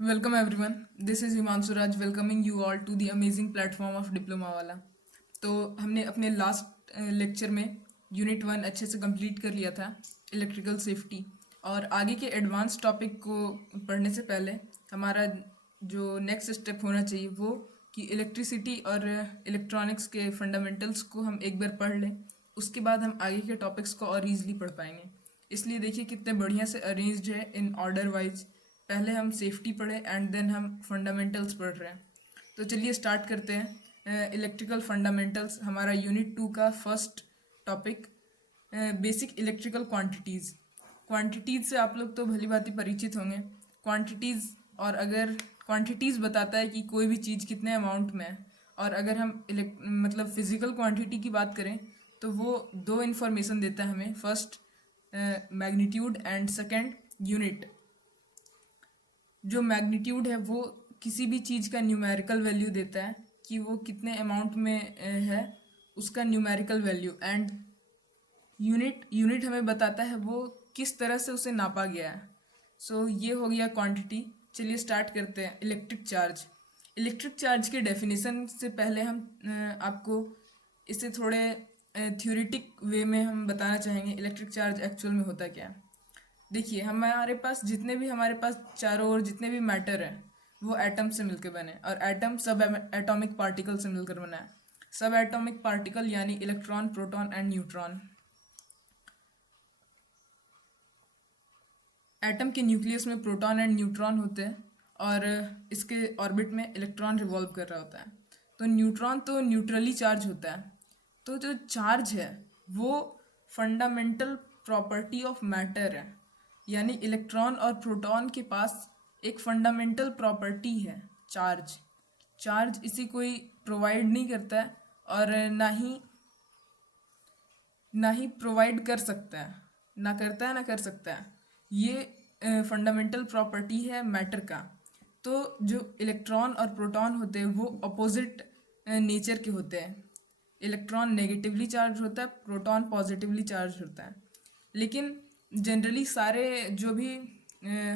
Welcome everyone. This is Himanshu Raj welcoming you all to the amazing platform of diploma वाला। तो हमने अपने last lecture में unit 1 अच्छे से कंप्लीट कर लिया था, इलेक्ट्रिकल सेफ्टी। और आगे के एडवांस टॉपिक को पढ़ने से पहले हमारा जो नेक्स्ट स्टेप होना चाहिए वो कि इलेक्ट्रिसिटी और इलेक्ट्रॉनिक्स के फंडामेंटल्स को हम एक बार पढ़ लें। उसके बाद हम आगे के टॉपिक्स को और ईजिली पढ़ पाएंगे। इसलिए देखिए कितने बढ़िया से अरेंज्ड है इन ऑर्डर वाइज। पहले हम सेफ्टी पढ़े एंड देन हम फंडामेंटल्स पढ़ रहे हैं। तो चलिए स्टार्ट करते हैं। इलेक्ट्रिकल फंडामेंटल्स हमारा यूनिट 2 का first topic, basic electrical quantities. Quantities से आप लोग तो भली भांति परिचित होंगे। क्वांटिटीज़, और अगर क्वांटिटीज़ बताता है कि कोई भी चीज़ कितने अमाउंट में है। और अगर हम मतलब फिजिकल क्वांटिटी की बात करें तो वो दो इन्फॉर्मेशन देता है हमें। First magnitude and second unit. जो मैग्नीट्यूड है वो किसी भी चीज़ का न्यूमेरिकल वैल्यू देता है कि वो कितने अमाउंट में है, उसका न्यूमेरिकल वैल्यू। एंड यूनिट हमें बताता है वो किस तरह से उसे नापा गया है। सो ये हो गया क्वांटिटी। चलिए स्टार्ट करते हैं। Electric charge. इलेक्ट्रिक चार्ज के डेफिनेशन से पहले हम आपको इसे थोड़े थ्योरेटिक वे में हम बताना चाहेंगे इलेक्ट्रिक चार्ज एक्चुअल में होता क्या है। देखिए हमारे पास जितने भी हमारे पास चारों ओर जितने भी मैटर हैं वो एटम से मिलकर बने, और एटम सब एटॉमिक पार्टिकल से मिलकर बना है। सब एटॉमिक पार्टिकल यानी electron, proton and neutron. Atom के न्यूक्लियस में प्रोटॉन एंड न्यूट्रॉन होते हैं और इसके ऑर्बिट में इलेक्ट्रॉन रिवॉल्व कर रहा होता है। तो न्यूट्रॉन तो न्यूट्रली चार्ज होता है। तो जो चार्ज है वो फंडामेंटल प्रॉपर्टी ऑफ मैटर है, यानी इलेक्ट्रॉन और प्रोटॉन के पास एक फंडामेंटल प्रॉपर्टी है चार्ज। चार्ज इसी कोई प्रोवाइड नहीं करता है और ना ही प्रोवाइड कर सकता है, ना करता है ना कर सकता है। ये फंडामेंटल प्रॉपर्टी है मैटर का। तो जो इलेक्ट्रॉन और प्रोटॉन होते हैं वो अपोजिट नेचर के होते हैं। इलेक्ट्रॉन नेगेटिवली चार्ज होता है, प्रोटॉन पॉजिटिवली चार्ज होता है। लेकिन जनरली सारे जो भी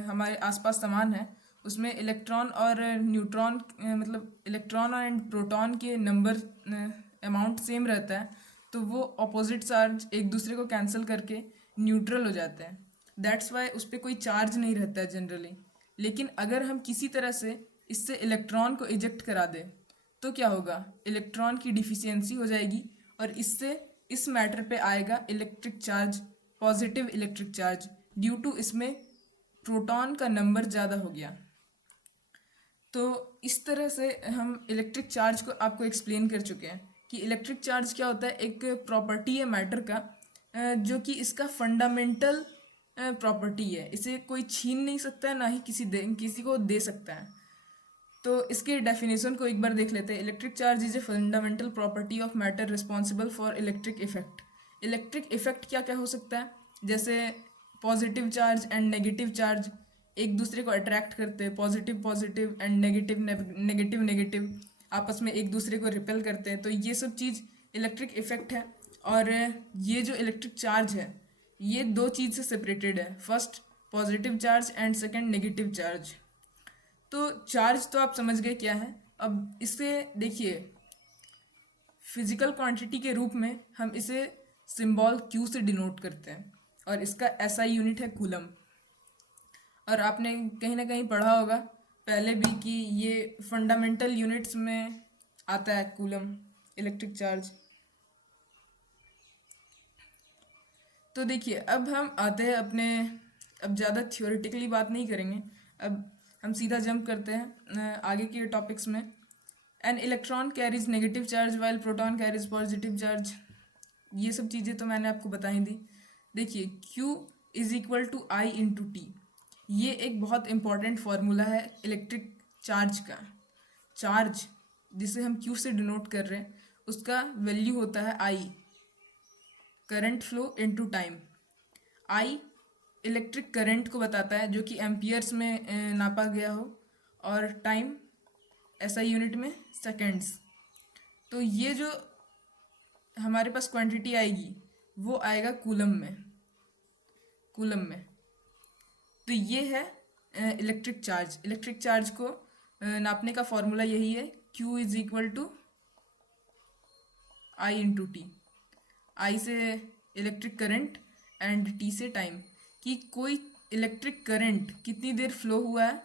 हमारे आसपास सामान है उसमें इलेक्ट्रॉन और न्यूट्रॉन मतलब इलेक्ट्रॉन एंड प्रोटॉन के नंबर अमाउंट सेम रहता है। तो वो अपोजिट चार्ज एक दूसरे को कैंसिल करके न्यूट्रल हो जाते हैं। दैट्स वाई उस पर कोई चार्ज नहीं रहता है जनरली। लेकिन अगर हम किसी तरह से इससे इलेक्ट्रॉन को इजेक्ट करा दें तो क्या होगा, इलेक्ट्रॉन की डिफिशियंसी हो जाएगी और इससे इस मैटर पे आएगा electric charge, positive electric charge, due to इसमें प्रोटॉन का नंबर ज़्यादा हो गया। तो इस तरह से हम इलेक्ट्रिक चार्ज को आपको एक्सप्लेन कर चुके हैं कि इलेक्ट्रिक चार्ज क्या होता है। एक प्रॉपर्टी है मैटर का जो कि इसका फंडामेंटल प्रॉपर्टी है। इसे कोई छीन नहीं सकता है, ना ही किसी को दे सकता है। तो इसके डेफिनेशन को एक बार देख लेते हैं। Electric charge is a fundamental property of matter responsible for electric effect. Electric effect क्या क्या हो सकता है, जैसे positive charge and negative charge एक दूसरे को अट्रैक्ट करते हैं। Positive positive and negative negative negative आपस में एक दूसरे को रिपेल करते हैं। तो ये सब चीज़ इलेक्ट्रिक इफेक्ट है। और ये जो इलेक्ट्रिक चार्ज है ये दो चीज़ से सेपरेटेड है। First positive charge and second negative charge. तो चार्ज तो आप समझ गए क्या है। अब इसे देखिए फिजिकल क्वांटिटी के रूप में हम इसे सिंबल क्यू से डिनोट करते हैं और इसका एसआई यूनिट है कूलम। और आपने कहीं ना कहीं पढ़ा होगा पहले भी कि ये फंडामेंटल यूनिट्स में आता है कूलम, इलेक्ट्रिक चार्ज। तो देखिए अब हम आते हैं अपने, अब ज़्यादा थ्योरेटिकली बात नहीं करेंगे। अब हम सीधा जंप करते हैं आगे के टॉपिक्स में। An electron carries negative charge while proton carries positive charge. ये सब चीज़ें तो मैंने आपको बता ही दी। देखिए Q is equal to I into T. ये एक बहुत इंपॉर्टेंट फार्मूला है इलेक्ट्रिक चार्ज का। चार्ज जिसे हम Q से डिनोट कर रहे हैं उसका वैल्यू होता है आई, करंट फ्लो इनटू टाइम। आई इलेक्ट्रिक करंट को बताता है जो कि एम्पियर्स में नापा गया हो, और टाइम एसआई यूनिट में सेकेंड्स। तो ये जो हमारे पास क्वांटिटी आएगी वो आएगा कूलम में। तो ये है इलेक्ट्रिक चार्ज को नापने का फॉर्मूला यही है, Q is equal to I into t. I से इलेक्ट्रिक करंट एंड टी से टाइम, कि कोई इलेक्ट्रिक करंट कितनी देर फ्लो हुआ है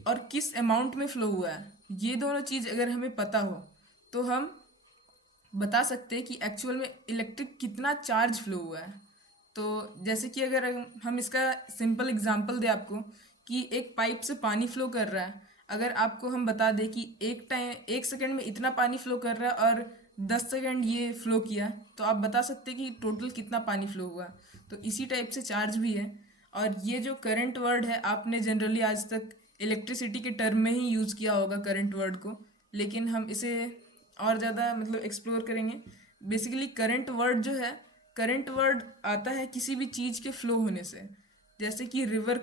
और किस अमाउंट में फ्लो हुआ है। ये दोनों चीज़ अगर हमें पता हो तो हम बता सकते हैं कि एक्चुअल में इलेक्ट्रिक कितना चार्ज फ्लो हुआ है। तो जैसे कि अगर हम इसका सिंपल एग्जांपल दें आपको, कि एक पाइप से पानी फ्लो कर रहा है, अगर आपको हम बता दें कि एक सेकंड में इतना पानी फ्लो कर रहा है और 10 सेकंड ये फ्लो किया, तो आप बता सकते हैं कि टोटल कितना पानी फ्लो हुआ। तो इसी टाइप से चार्ज भी है। और ये जो करंट वर्ड है, आपने जनरली आज तक इलेक्ट्रिसिटी के टर्म में ही यूज़ किया होगा करंट वर्ड को, लेकिन हम इसे और ज़्यादा मतलब एक्सप्लोर करेंगे। बेसिकली करंट वर्ड जो है, करंट वर्ड आता है किसी भी चीज़ के फ्लो होने से। जैसे कि रिवर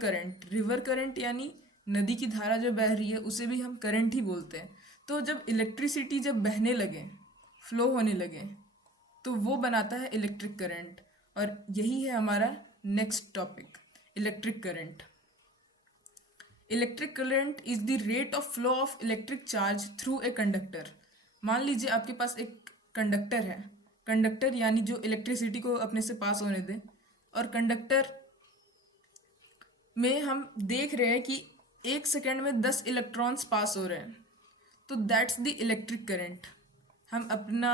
करंट यानी नदी की धारा जो बह रही है उसे भी हम करंट ही बोलते हैं। तो जब इलेक्ट्रिसिटी जब बहने लगे, फ्लो होने लगे, तो वो बनाता है इलेक्ट्रिक करंट। और यही है हमारा next topic, electric current. Electric current is the rate of flow of electric charge through a conductor. मान लीजिए आपके पास एक कंडक्टर है, कंडक्टर यानी जो इलेक्ट्रिसिटी को अपने से पास होने दे, और कंडक्टर में हम देख रहे हैं कि एक सेकेंड में 10 इलेक्ट्रॉन्स पास हो रहे हैं, तो दैट्स द इलेक्ट्रिक करंट। हम अपना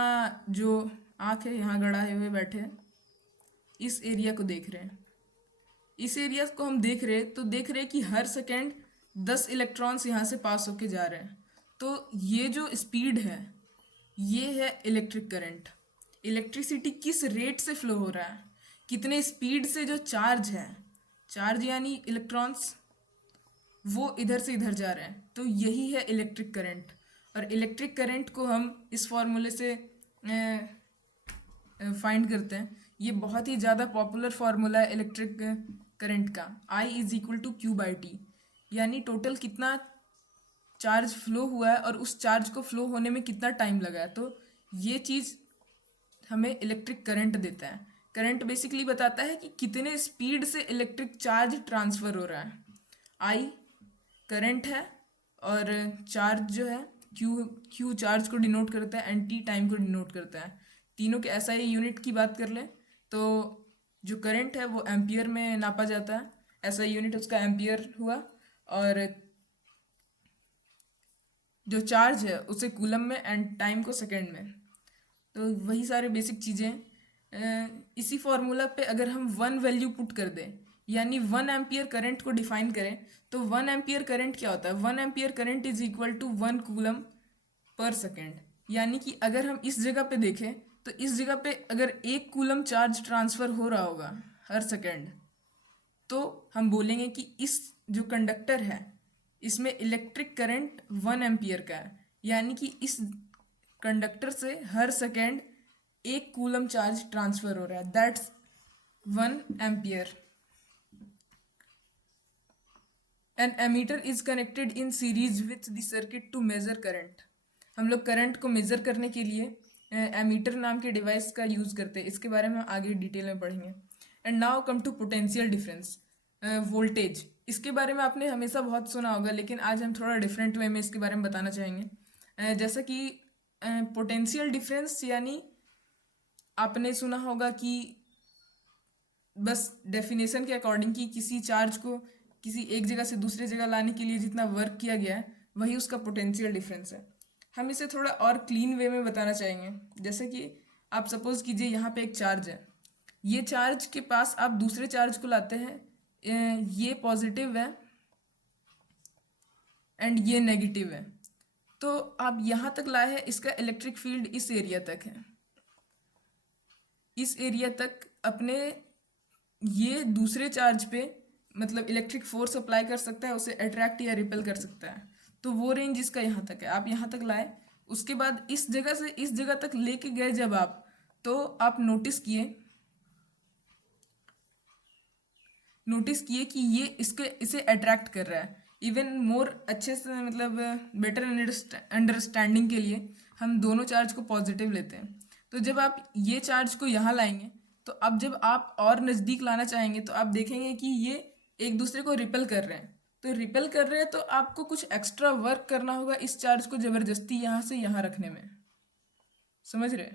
जो आँख है यहाँ गड़ाए हुए बैठे हैं, इस एरिया को देख रहे हैं, इस एरिया को हम देख रहे हैं, तो देख रहे हैं कि हर सेकेंड 10 इलेक्ट्रॉन्स यहाँ से पास होके जा रहे हैं। तो ये जो स्पीड है, ये है इलेक्ट्रिक करंट। इलेक्ट्रिसिटी किस रेट से फ्लो हो रहा है, कितने स्पीड से जो चार्ज है, चार्ज यानी इलेक्ट्रॉन्स, वो इधर से इधर जा रहे हैं, तो यही है इलेक्ट्रिक करंट। और इलेक्ट्रिक करंट को हम इस फॉर्मूले से फाइंड करते हैं। ये बहुत ही ज़्यादा पॉपुलर फार्मूला है इलेक्ट्रिक करंट का, I is equal to Q by T, यानी टोटल कितना चार्ज फ्लो हुआ है और उस चार्ज को फ्लो होने में कितना टाइम लगा है। तो ये चीज़ हमें इलेक्ट्रिक करंट देता है। करंट बेसिकली बताता है कि कितने स्पीड से इलेक्ट्रिक चार्ज ट्रांसफ़र हो रहा है। I करंट है और चार्ज जो है Q चार्ज को डिनोट करता है एंड T टाइम को डिनोट करता है। तीनों के SI यूनिट की बात कर लें तो जो करंट है वो एम्पियर में नापा जाता है, SI यूनिट उसका एम्पियर हुआ, और जो चार्ज है उसे कूलम में एंड टाइम को सेकेंड में। तो वही सारे बेसिक चीज़ें। इसी फॉर्मूला पे अगर हम 1 वैल्यू पुट कर दें, यानी 1 एम्पियर करंट को डिफाइन करें, तो 1 एम्पियर करंट क्या होता है, 1 ampere current is equal to 1 coulomb per second. यानी कि अगर हम इस जगह पे देखें तो इस जगह पे अगर 1 कूलम चार्ज ट्रांसफ़र हो रहा होगा हर सेकेंड, तो हम बोलेंगे कि इस जो कंडक्टर है इसमें इलेक्ट्रिक करंट 1 एम्पियर का है, यानी कि इस कंडक्टर से हर सेकेंड 1 कूलम चार्ज ट्रांसफ़र हो रहा है, that's 1 ampere. An ammeter is connected in series with the circuit to measure current. हम लोग करंट को मेजर करने के लिए एमीटर नाम के डिवाइस का यूज़ करते हैं। इसके बारे में हम आगे डिटेल में पढ़ेंगे। And now come to potential difference, voltage. इसके बारे में आपने हमेशा बहुत सुना होगा, लेकिन आज हम थोड़ा डिफरेंट वे में इसके बारे में बताना चाहेंगे। जैसा कि पोटेंशियल डिफरेंस यानी आपने सुना होगा कि बस डेफिनेशन के अकॉर्डिंग कि किसी चार्ज को किसी एक जगह से दूसरे जगह लाने के लिए जितना वर्क किया गया है वही उसका पोटेंशियल डिफरेंस है। हम इसे थोड़ा और क्लीन वे में बताना चाहेंगे। जैसे कि आप सपोज कीजिए यहाँ पे एक चार्ज है, ये चार्ज के पास आप दूसरे चार्ज को लाते हैं, ये पॉजिटिव है एंड ये नेगेटिव है, तो आप यहाँ तक लाए हैं, इसका इलेक्ट्रिक फील्ड इस एरिया तक है, इस एरिया तक अपने ये दूसरे चार्ज पे मतलब इलेक्ट्रिक फोर्स अप्लाई कर सकता है, उसे अट्रैक्ट या रिपेल कर सकता है। तो वो रेंज इसका यहाँ तक है, आप यहाँ तक लाए, उसके बाद इस जगह से इस जगह तक लेके गए जब आप, तो आप नोटिस किए कि ये इसे अट्रैक्ट कर रहा है। इवन मोर अच्छे से मतलब बेटर अंडरस्टैंडिंग के लिए हम दोनों चार्ज को पॉजिटिव लेते हैं। तो जब आप ये चार्ज को यहाँ लाएंगे, तो अब जब आप और नज़दीक लाना चाहेंगे तो आप देखेंगे कि ये एक दूसरे को रिपेल कर रहे हैं, तो रिपेल कर रहे हैं तो आपको कुछ एक्स्ट्रा वर्क करना होगा इस चार्ज को ज़बरदस्ती यहाँ से यहाँ रखने में, समझ रहे?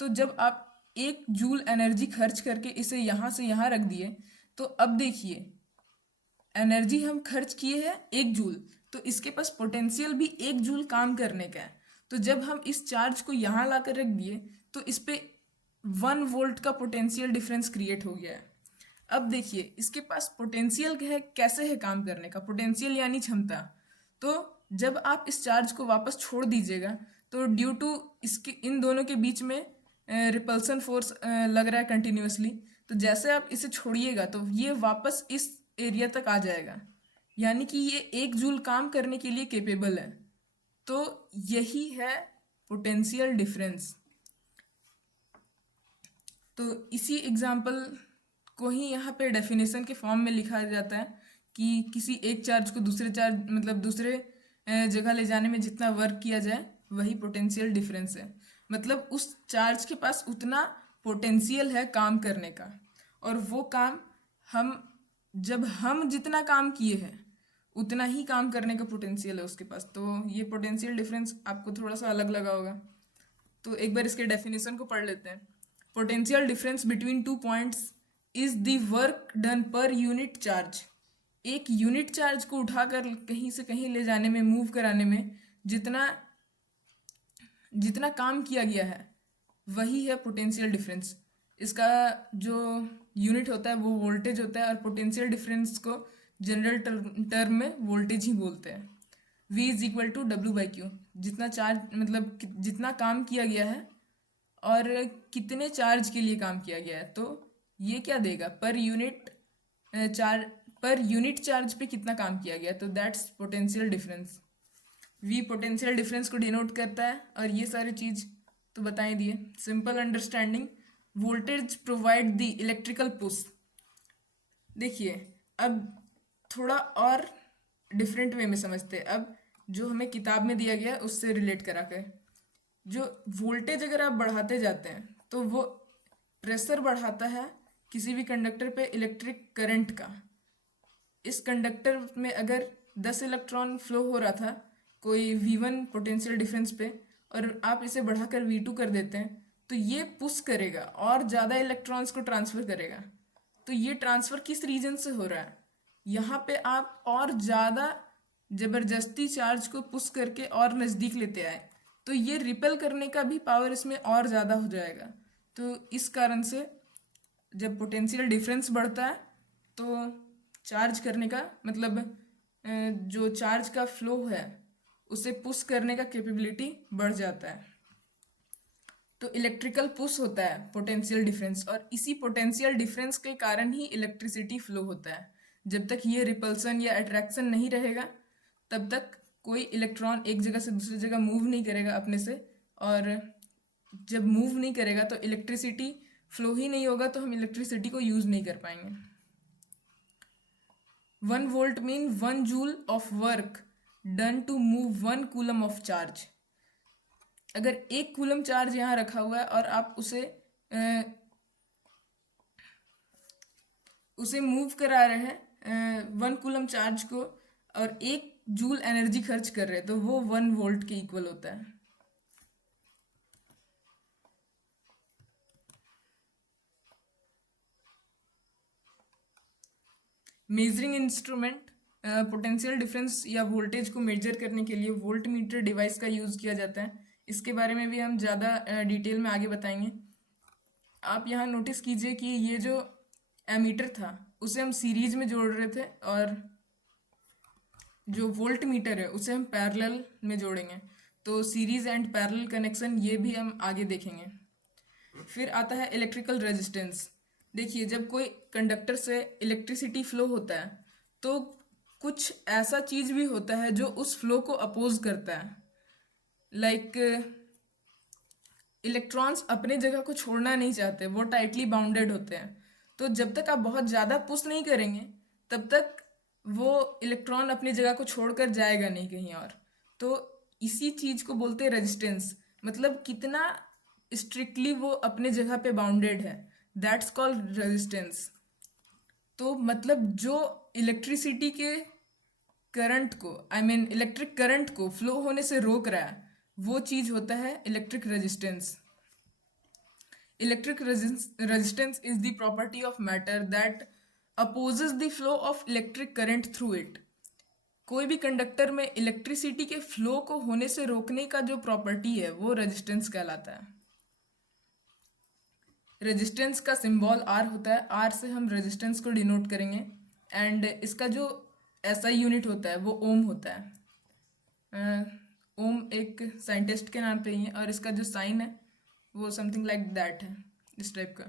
तो जब आप 1 जूल एनर्जी खर्च करके इसे यहाँ से यहाँ रख दिए, तो अब देखिए एनर्जी हम खर्च किए हैं 1 जूल, तो इसके पास पोटेंशियल भी 1 जूल काम करने का है। तो जब हम इस चार्ज को यहाँ ला कर रख दिए तो इस पे 1 वोल्ट का पोटेंशियल डिफरेंस क्रिएट हो गया है। अब देखिए इसके पास पोटेंशियल है, कैसे है काम करने का, पोटेंशियल यानी क्षमता। तो जब आप इस चार्ज को वापस छोड़ दीजिएगा तो ड्यू टू इसके इन दोनों के बीच में रिपल्सन फोर्स लग रहा है कंटिन्यूसली, तो जैसे आप इसे छोड़िएगा तो ये वापस इस एरिया तक आ जाएगा, यानी कि ये 1 जूल काम करने के लिए केपेबल है। तो यही है पोटेंशियल डिफरेंस। तो इसी एग्जाम्पल को ही यहाँ पे डेफिनेशन के फॉर्म में लिखा जाता है कि किसी एक चार्ज को दूसरे चार्ज मतलब दूसरे जगह ले जाने में जितना वर्क किया जाए वही पोटेंशियल डिफरेंस है। मतलब उस चार्ज के पास उतना पोटेंशियल है काम करने का, और वो काम जब हम जितना काम किए हैं उतना ही काम करने का पोटेंशियल है उसके पास। तो ये पोटेंशियल डिफरेंस आपको थोड़ा सा अलग लगा होगा। तो एक बार इसके डेफिनेशन को पढ़ लेते हैं। Potential difference between 2 points is the work done per unit charge. एक यूनिट चार्ज को उठाकर कहीं से कहीं ले जाने में, मूव कराने में जितना काम किया गया है वही है पोटेंशियल डिफरेंस। इसका जो यूनिट होता है वो वोल्टेज होता है, और पोटेंशियल डिफरेंस को जनरल टर्म में वोल्टेज ही बोलते हैं। V is equal to W/Q, जितना चार्ज मतलब जितना काम किया गया है और कितने चार्ज के लिए काम किया गया है, तो ये क्या देगा, पर यूनिट चार्ज पे कितना काम किया गया, तो that's potential difference. V potential difference को डिनोट करता है, और ये सारी चीज़ तो बता ही दिए। Simple understanding, voltage provide the electrical push. देखिए अब थोड़ा और डिफरेंट वे में समझते हैं। अब जो हमें किताब में दिया गया है उससे रिलेट करा कर, जो वोल्टेज अगर आप बढ़ाते जाते हैं तो वो प्रेशर बढ़ाता है किसी भी कंडक्टर पे इलेक्ट्रिक करंट का। इस कंडक्टर में अगर 10 इलेक्ट्रॉन फ्लो हो रहा था कोई V1 पोटेंशियल डिफरेंस पे, और आप इसे बढ़ाकर V2 कर देते हैं, तो ये पुश करेगा और ज़्यादा इलेक्ट्रॉन्स को ट्रांसफ़र करेगा। तो ये ट्रांसफ़र किस रीजन से हो रहा है, यहाँ पे आप और ज़्यादा ज़बरदस्ती चार्ज को पुश करके और नज़दीक लेते आए, तो ये रिपेल करने का भी पावर इसमें और ज़्यादा हो जाएगा। तो इस कारण से जब पोटेंशियल डिफरेंस बढ़ता है तो चार्ज करने का मतलब जो चार्ज का फ्लो है उसे पुश करने का कैपेबिलिटी बढ़ जाता है। तो इलेक्ट्रिकल पुश होता है पोटेंशियल डिफरेंस, और इसी पोटेंशियल डिफरेंस के कारण ही इलेक्ट्रिसिटी फ्लो होता है। जब तक ये रिपल्सन या अट्रैक्शन नहीं रहेगा तब तक कोई इलेक्ट्रॉन एक जगह से दूसरी जगह मूव नहीं करेगा अपने से, और जब मूव नहीं करेगा तो इलेक्ट्रिसिटी फ्लो ही नहीं होगा, तो हम इलेक्ट्रिसिटी को यूज़ नहीं कर पाएंगे। 1 volt mean 1 joule of work done to move 1 coulomb of charge. अगर 1 कूलम चार्ज यहाँ रखा हुआ है और आप उसे मूव करा रहे हैं 1 कूलम चार्ज को, और 1 जूल एनर्जी खर्च कर रहे हैं, तो वो 1 वोल्ट के इक्वल होता है। मेजरिंग इंस्ट्रूमेंट, पोटेंशियल डिफरेंस या वोल्टेज को मेजर करने के लिए वोल्ट मीटर डिवाइस का यूज़ किया जाता है। इसके बारे में भी हम ज़्यादा डिटेल में आगे बताएंगे। आप यहाँ नोटिस कीजिए कि ये जो एमीटर था उसे हम सीरीज में जोड़ रहे थे, और जो वोल्ट मीटर है उसे हम पैरेलल में जोड़ेंगे। तो सीरीज एंड पैरेलल कनेक्शन ये भी हम आगे देखेंगे। फिर आता है इलेक्ट्रिकल रेजिस्टेंस। देखिए जब कोई कंडक्टर से इलेक्ट्रिसिटी फ्लो होता है तो कुछ ऐसा चीज़ भी होता है जो उस फ्लो को अपोज करता है। लाइक इलेक्ट्रॉन्स अपने जगह को छोड़ना नहीं चाहते, वो टाइटली बाउंडेड होते हैं। तो जब तक आप बहुत ज़्यादा पुश नहीं करेंगे तब तक वो इलेक्ट्रॉन अपनी जगह को छोड़कर जाएगा नहीं कहीं और। तो इसी चीज़ को बोलते हैं रेजिस्टेंस, मतलब कितना स्ट्रिक्टली वो अपने जगह पे बाउंडेड है, दैट्स कॉल्ड रेजिस्टेंस। तो मतलब जो इलेक्ट्रिसिटी के करंट को इलेक्ट्रिक करंट को फ्लो होने से रोक रहा है वो चीज होता है electric resistance. Electric resistance is the property of matter that opposes the flow of electric current through it. कोई भी कंडक्टर में इलेक्ट्रिसिटी के फ्लो को होने से रोकने का जो प्रॉपर्टी है वो रेजिस्टेंस कहलाता है. रेजिस्टेंस का सिंबल आर होता है. आर से हम रेजिस्टेंस को डिनोट करेंगे एंड इसका जो एसआई यूनिट होता है वो ओम होता है. ओम एक साइंटिस्ट के नाम पे ही है और इसका जो साइन है वो समथिंग लाइक दैट है, इस टाइप का.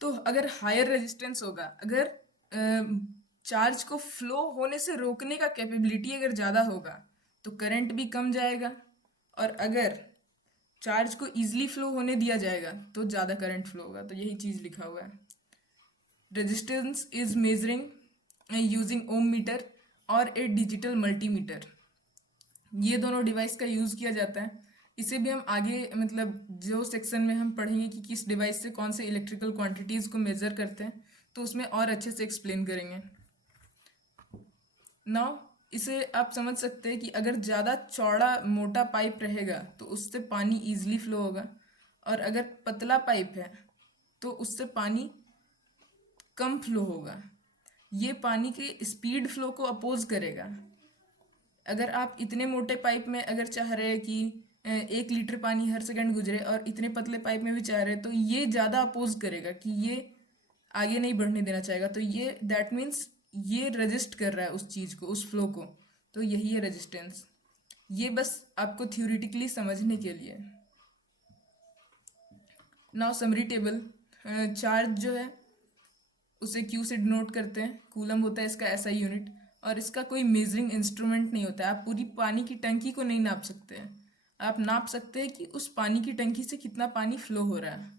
तो अगर हायर रेजिस्टेंस होगा, अगर चार्ज को फ्लो होने से रोकने का कैपेबिलिटी अगर ज़्यादा होगा तो करंट भी कम जाएगा, और अगर चार्ज को ईजिली फ्लो होने दिया जाएगा तो ज़्यादा करंट फ्लो होगा. तो यही चीज़ लिखा हुआ है. Resistance is measuring using ohm meter और ए डिजिटल मल्टीमीटर. ये दोनों डिवाइस का यूज़ किया जाता है. इसे भी हम आगे मतलब जो सेक्शन में हम पढ़ेंगे कि किस डिवाइस से कौन से इलेक्ट्रिकल क्वांटिटीज़ को मेज़र करते हैं तो उसमें और अच्छे से एक्सप्लेन करेंगे. नाउ इसे आप समझ सकते हैं कि अगर ज़्यादा चौड़ा मोटा पाइप रहेगा तो उससे पानी ईजिली फ्लो होगा, और अगर पतला पाइप है तो उससे पानी कम फ्लो होगा. ये पानी के स्पीड फ्लो को अपोज करेगा. अगर आप इतने मोटे पाइप में अगर चाह रहे हैं कि 1 लीटर पानी हर सेकंड गुजरे और इतने पतले पाइप में भी चाह रहे हैं तो ये ज़्यादा अपोज करेगा कि ये आगे नहीं बढ़ने देना चाहेगा. तो ये दैट मीन्स ये रजिस्ट कर रहा है उस चीज़ को, उस फ्लो को. तो यही है रेजिस्टेंस. ये बस आपको थ्योरेटिकली समझने के लिए. Now summary table. चार्ज जो है उसे क्यू से डिनोट करते हैं. कूलम होता है इसका एसआई यूनिट, और इसका कोई मेजरिंग इंस्ट्रूमेंट नहीं होता है. आप पूरी पानी की टंकी को नहीं नाप सकते हैं. आप नाप सकते हैं कि उस पानी की टंकी से कितना पानी फ्लो हो रहा है.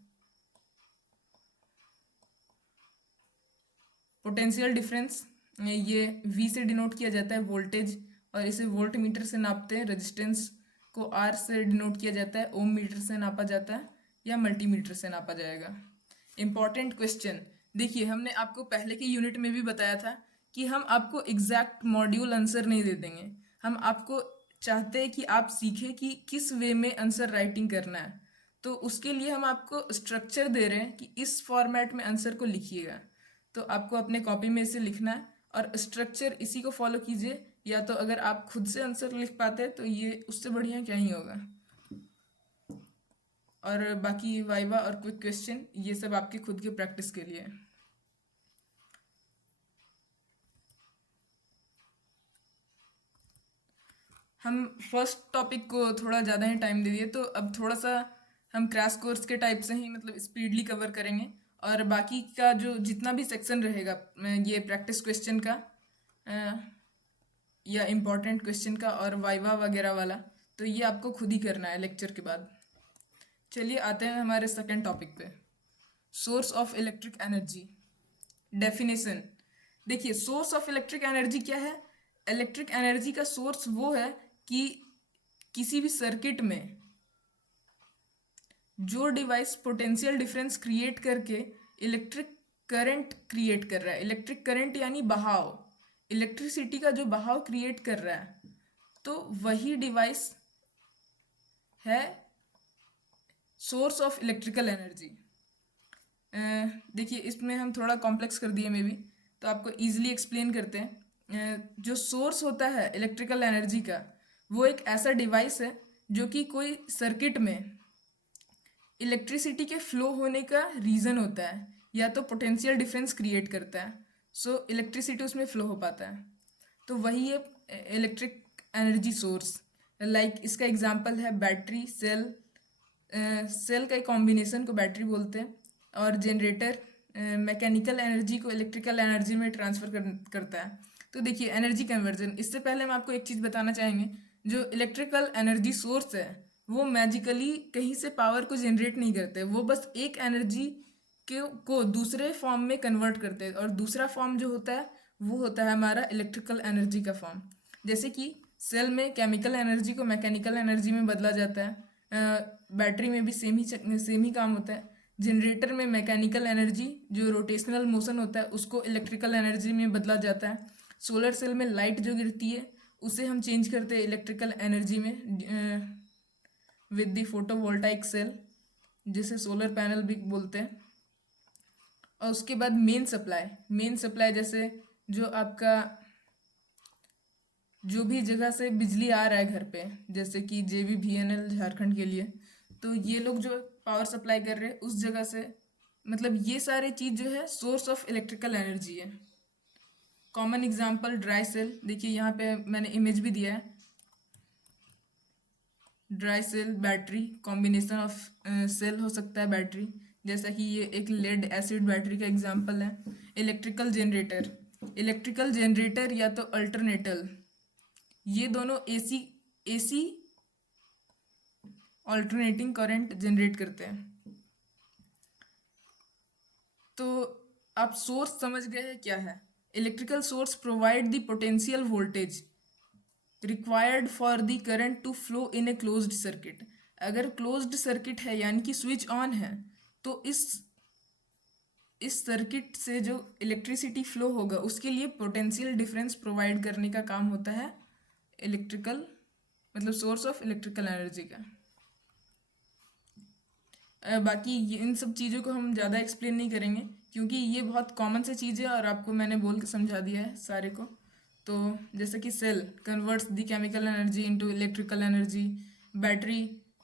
पोटेंशियल डिफरेंस ये V से डिनोट किया जाता है वोल्टेज, और इसे वोल्ट मीटर से नापते हैं. रेजिस्टेंस को R से डिनोट किया जाता है, ओम मीटर से नापा जाता है या मल्टीमीटर से नापा जाएगा. Important question. देखिए हमने आपको पहले के यूनिट में भी बताया था कि हम आपको एग्जैक्ट मॉड्यूल आंसर नहीं दे देंगे. हम आपको चाहते हैं कि आप सीखें कि किस वे में आंसर राइटिंग करना है. तो उसके लिए हम आपको स्ट्रक्चर दे रहे हैं कि इस फॉर्मेट में आंसर को लिखिएगा. तो आपको अपने कॉपी में इसे लिखना है और स्ट्रक्चर इसी को फॉलो कीजिए. या तो अगर आप खुद से आंसर लिख पाते हैं तो ये उससे बढ़िया क्या ही होगा. और बाकी वाइवा और क्विक क्वेश्चन ये सब आपके खुद के प्रैक्टिस के लिए. हम फर्स्ट टॉपिक को थोड़ा ज़्यादा ही टाइम दे दिए, तो अब थोड़ा सा हम क्रैश कोर्स के टाइप से ही मतलब स्पीडली कवर करेंगे. और बाकी का जो जितना भी सेक्शन रहेगा ये प्रैक्टिस क्वेश्चन का या इम्पोर्टेंट क्वेश्चन का और वाइवा वगैरह वाला, तो ये आपको खुद ही करना है लेक्चर के बाद. चलिए आते हैं हमारे सेकंड टॉपिक पे. Source of electric energy. Definition. देखिए सोर्स ऑफ इलेक्ट्रिक एनर्जी क्या है. इलेक्ट्रिक एनर्जी का सोर्स वो है कि किसी भी सर्किट में जो डिवाइस पोटेंशियल डिफरेंस क्रिएट करके इलेक्ट्रिक करंट क्रिएट कर रहा है. इलेक्ट्रिक करंट यानी बहाव, इलेक्ट्रिसिटी का जो बहाव क्रिएट कर रहा है, तो वही डिवाइस है सोर्स ऑफ इलेक्ट्रिकल एनर्जी. देखिए इसमें हम थोड़ा कॉम्प्लेक्स कर दिए मे बी, तो आपको ईजिली एक्सप्लेन करते हैं. जो सोर्स होता है इलेक्ट्रिकल एनर्जी का वो एक ऐसा डिवाइस है जो कि कोई सर्किट में इलेक्ट्रिसिटी के फ्लो होने का रीज़न होता है या तो पोटेंशियल डिफरेंस क्रिएट करता है, सो इलेक्ट्रिसिटी उसमें फ्लो हो पाता है. तो वही है इलेक्ट्रिक एनर्जी सोर्स. लाइक इसका एग्जांपल है बैटरी, सेल. सेल का एक कॉम्बिनेशन को बैटरी बोलते हैं, और जनरेटर मैकेनिकल एनर्जी को इलेक्ट्रिकल एनर्जी में ट्रांसफ़र करता है. तो देखिए एनर्जी कन्वर्जन. इससे पहले हम आपको एक चीज़ बताना चाहेंगे. जो इलेक्ट्रिकल एनर्जी सोर्स है वो मैजिकली कहीं से पावर को जनरेट नहीं करते. वो बस एक एनर्जी को दूसरे फॉर्म में कन्वर्ट करते हैं, और दूसरा फॉर्म जो होता है वो होता है हमारा इलेक्ट्रिकल एनर्जी का फॉर्म. जैसे कि सेल में केमिकल एनर्जी को मैकेनिकल एनर्जी में बदला जाता है. बैटरी में भी सेम ही काम होता है. जनरेटर में मैकेनिकल एनर्जी जो रोटेशनल मोशन होता है उसको इलेक्ट्रिकल एनर्जी में बदला जाता है। सोलर सेल में लाइट जो गिरती है उसे हम चेंज करते हैं इलेक्ट्रिकल एनर्जी में विद द फोटोवोल्टाइक सेल, जिसे सोलर पैनल भी बोलते हैं। और उसके बाद मेन सप्लाई जैसे जो आपका जो भी जगह से बिजली आ रहा है घर पे, जैसे कि JVBNL झारखंड के लिए, तो ये लोग जो पावर सप्लाई कर रहे हैं उस जगह से, मतलब ये सारी चीज़ जो है सोर्स ऑफ इलेक्ट्रिकल एनर्जी है। कॉमन एग्जांपल ड्राई सेल, देखिए यहाँ पे मैंने इमेज भी दिया है। Dry cell battery, combination of cell हो सकता है बैटरी, जैसा कि ये एक लेड एसिड बैटरी का एग्जांपल है। इलेक्ट्रिकल जनरेटर या तो अल्टरनेटल, ये दोनों एसी ऑल्टरनेटिंग करंट जनरेट करते हैं। तो आप सोर्स समझ गए हैं क्या है। Electrical source provide the potential voltage required for the current to flow in a closed circuit. अगर क्लोज्ड सर्किट है यानी कि स्विच ऑन है, तो इस सर्किट से जो इलेक्ट्रिसिटी फ्लो होगा उसके लिए पोटेंशियल डिफरेंस प्रोवाइड करने का काम होता है इलेक्ट्रिकल, मतलब सोर्स ऑफ इलेक्ट्रिकल एनर्जी का। बाकी इन सब चीज़ों को हम ज़्यादा एक्सप्लेन नहीं करेंगे क्योंकि ये बहुत कॉमन से चीज़ है और आपको मैंने बोल के समझा दिया है सारे को। तो जैसे कि cell converts the chemical energy into electrical energy, battery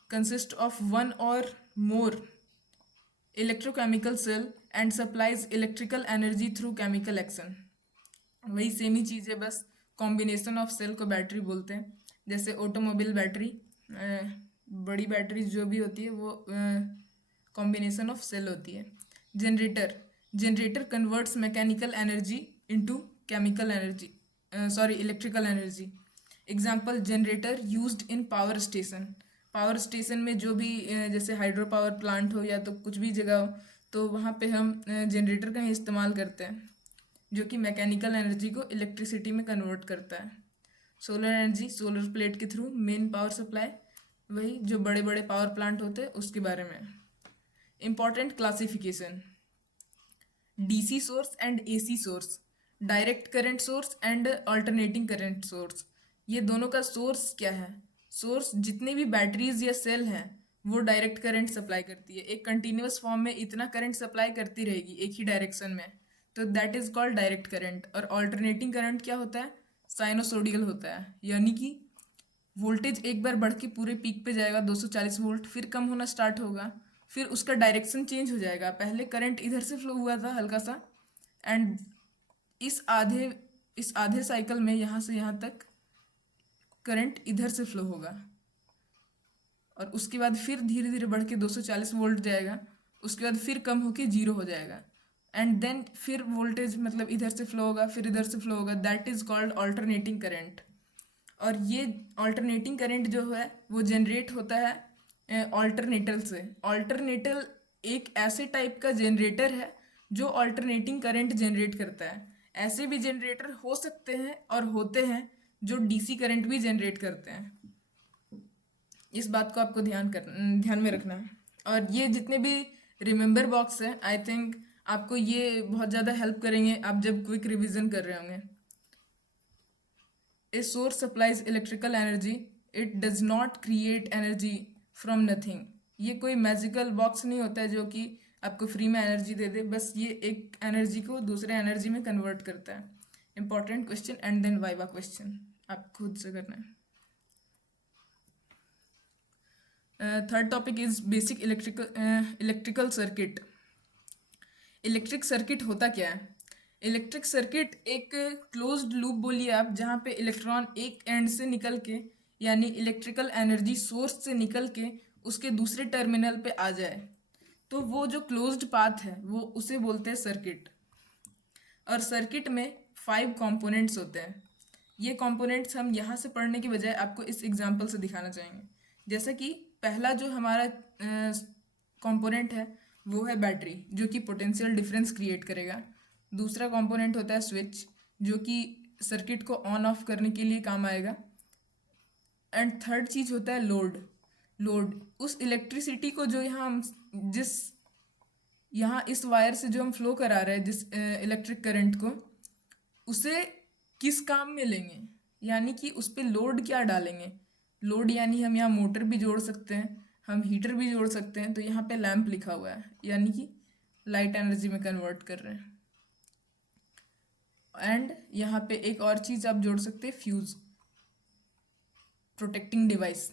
consist of one और more electrochemical cell and supplies electrical energy through chemical action. वही सेम ही चीज़ है, बस कॉम्बिनेशन ऑफ सेल को बैटरी बोलते हैं। जैसे ऑटोमोबाइल बैटरी, बड़ी बैटरी जो भी होती है वो कॉम्बिनेशन ऑफ सेल होती है। Generator converts mechanical energy into chemical energy, electrical energy. Example generator used in power station में जो भी जैसे हाइड्रो पावर प्लांट हो या तो कुछ भी जगह हो, तो वहाँ पे हम जनरेटर का ही इस्तेमाल करते हैं जो कि मैकेनिकल एनर्जी को इलेक्ट्रिसिटी में कन्वर्ट करता है। सोलर एनर्जी, सोलर प्लेट के थ्रू मेन पावर सप्लाई, वही जो बड़े बड़े पावर प्लांट होते हैं उसके बारे में। Important classification, DC source and AC source, direct current source and alternating current source. ये दोनों का सोर्स क्या है? सोर्स जितने भी बैटरीज या सेल हैं वो डायरेक्ट करंट सप्लाई करती है, एक कंटिन्यूस फॉर्म में इतना करंट सप्लाई करती रहेगी एक ही डायरेक्शन में, तो that is called direct current. और अल्टरनेटिंग करंट क्या होता है? साइनोसोडियल होता है, यानी कि वोल्टेज एक बार बढ़ के पूरे पीक पे जाएगा 240 वोल्ट, फिर कम होना स्टार्ट होगा, फिर उसका डायरेक्शन चेंज हो जाएगा। पहले करंट इधर से फ्लो हुआ था हल्का सा, एंड इस आधे साइकिल में यहाँ से यहाँ तक करंट इधर से फ्लो होगा, और उसके बाद फिर धीरे धीरे बढ़ के 240 वोल्ट जाएगा, उसके बाद फिर कम होके 0 हो जाएगा, एंड देन फिर वोल्टेज मतलब इधर से फ्लो होगा फिर इधर से फ्लो होगा, that is called alternating current. और ये अल्टरनेटिंग करंट जो है वो जनरेट होता है अल्टरनेटर से। अल्टरनेटर एक ऐसे टाइप का जनरेटर है जो अल्टरनेटिंग करंट जनरेट करता है। ऐसे भी जनरेटर हो सकते हैं और होते हैं जो DC करंट भी जनरेट करते हैं। इस बात को आपको ध्यान में रखना है। और ये जितने भी रिमेंबर बॉक्स हैं, आई थिंक आपको ये बहुत ज़्यादा हेल्प करेंगे आप जब क्विक रिवीजन कर रहे होंगे। A source supplies electrical energy, it does not create energy from nothing. ये कोई मैजिकल बॉक्स नहीं होता है जो कि आपको फ्री में एनर्जी दे दे, बस ये एक एनर्जी को दूसरे एनर्जी में कन्वर्ट करता है। Important question and then viva question आप खुद से करना है। Third topic is basic electrical circuit. Electric circuit होता क्या है? इलेक्ट्रिक सर्किट एक क्लोज्ड लूप बोलिए आप, जहाँ पे इलेक्ट्रॉन एक एंड से निकल के, यानी इलेक्ट्रिकल एनर्जी सोर्स से निकल के उसके दूसरे टर्मिनल पे आ जाए, तो वो जो क्लोज्ड पाथ है वो उसे बोलते हैं सर्किट। और सर्किट में 5 कंपोनेंट्स होते हैं। ये कंपोनेंट्स हम यहाँ से पढ़ने के बजाय आपको इस एग्जांपल से दिखाना चाहेंगे। जैसे कि पहला जो हमारा कंपोनेंट है वो है बैटरी, जो कि पोटेंशियल डिफरेंस क्रिएट करेगा। दूसरा कंपोनेंट होता है स्विच, जो कि सर्किट को ऑन ऑफ करने के लिए काम आएगा। एंड थर्ड चीज़ होता है लोड। उस इलेक्ट्रिसिटी को जो यहाँ हम जिस यहाँ इस वायर से जो हम फ्लो करा रहे हैं जिस इलेक्ट्रिक करंट को, उसे किस काम में लेंगे, यानी कि उस पर लोड क्या डालेंगे। लोड यानी हम यहाँ मोटर भी जोड़ सकते हैं, हम हीटर भी जोड़ सकते हैं। तो यहाँ पे लैंप लिखा हुआ है, यानी कि लाइट एनर्जी में कन्वर्ट कर रहे हैं। एंड यहाँ पे एक और चीज़ आप जोड़ सकते हैं, फ्यूज़, प्रोटेक्टिंग डिवाइस।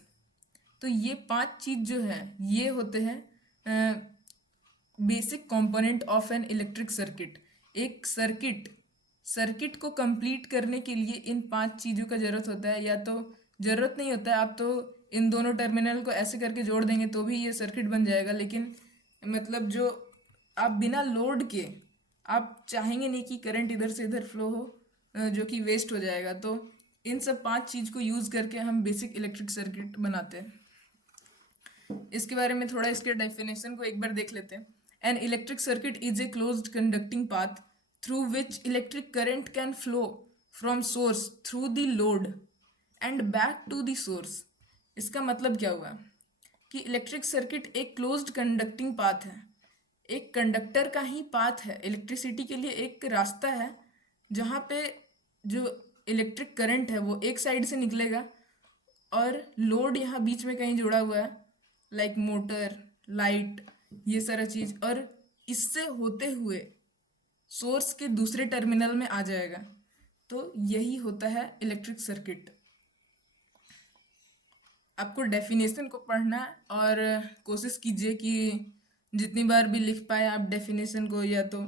तो ये 5 चीज़ जो है ये होते हैं basic component of N electric circuit. एक सर्किट को कंप्लीट करने के लिए इन 5 चीज़ों का ज़रूरत होता है, या तो ज़रूरत नहीं होता है, आप तो इन दोनों टर्मिनल को ऐसे करके जोड़ देंगे तो भी ये सर्किट बन जाएगा। लेकिन मतलब जो आप बिना लोड के आप चाहेंगे नहीं कि करंट इधर से इधर फ्लो हो, जो कि वेस्ट हो जाएगा। तो इन सब 5 चीज़ को यूज़ करके हम बेसिक इलेक्ट्रिक सर्किट बनाते हैं। इसके बारे में थोड़ा इसके डेफिनेशन को एक बार देख लेते हैं। An electric circuit is a closed conducting path through which electric current can flow from source through the load and back to the source. इसका मतलब क्या हुआ कि इलेक्ट्रिक सर्किट एक क्लोज्ड कंडक्टिंग पाथ है, एक कंडक्टर का ही पाथ है। इलेक्ट्रिसिटी के लिए एक रास्ता है जहाँ पे जो इलेक्ट्रिक करंट है वो एक साइड से निकलेगा और लोड यहाँ बीच में कहीं जुड़ा हुआ है, लाइक मोटर, लाइट, ये सारा चीज़, और इससे होते हुए सोर्स के दूसरे टर्मिनल में आ जाएगा। तो यही होता है इलेक्ट्रिक सर्किट। आपको डेफिनेशन को पढ़ना है और कोशिश कीजिए कि जितनी बार भी लिख पाए आप डेफिनेशन को, या तो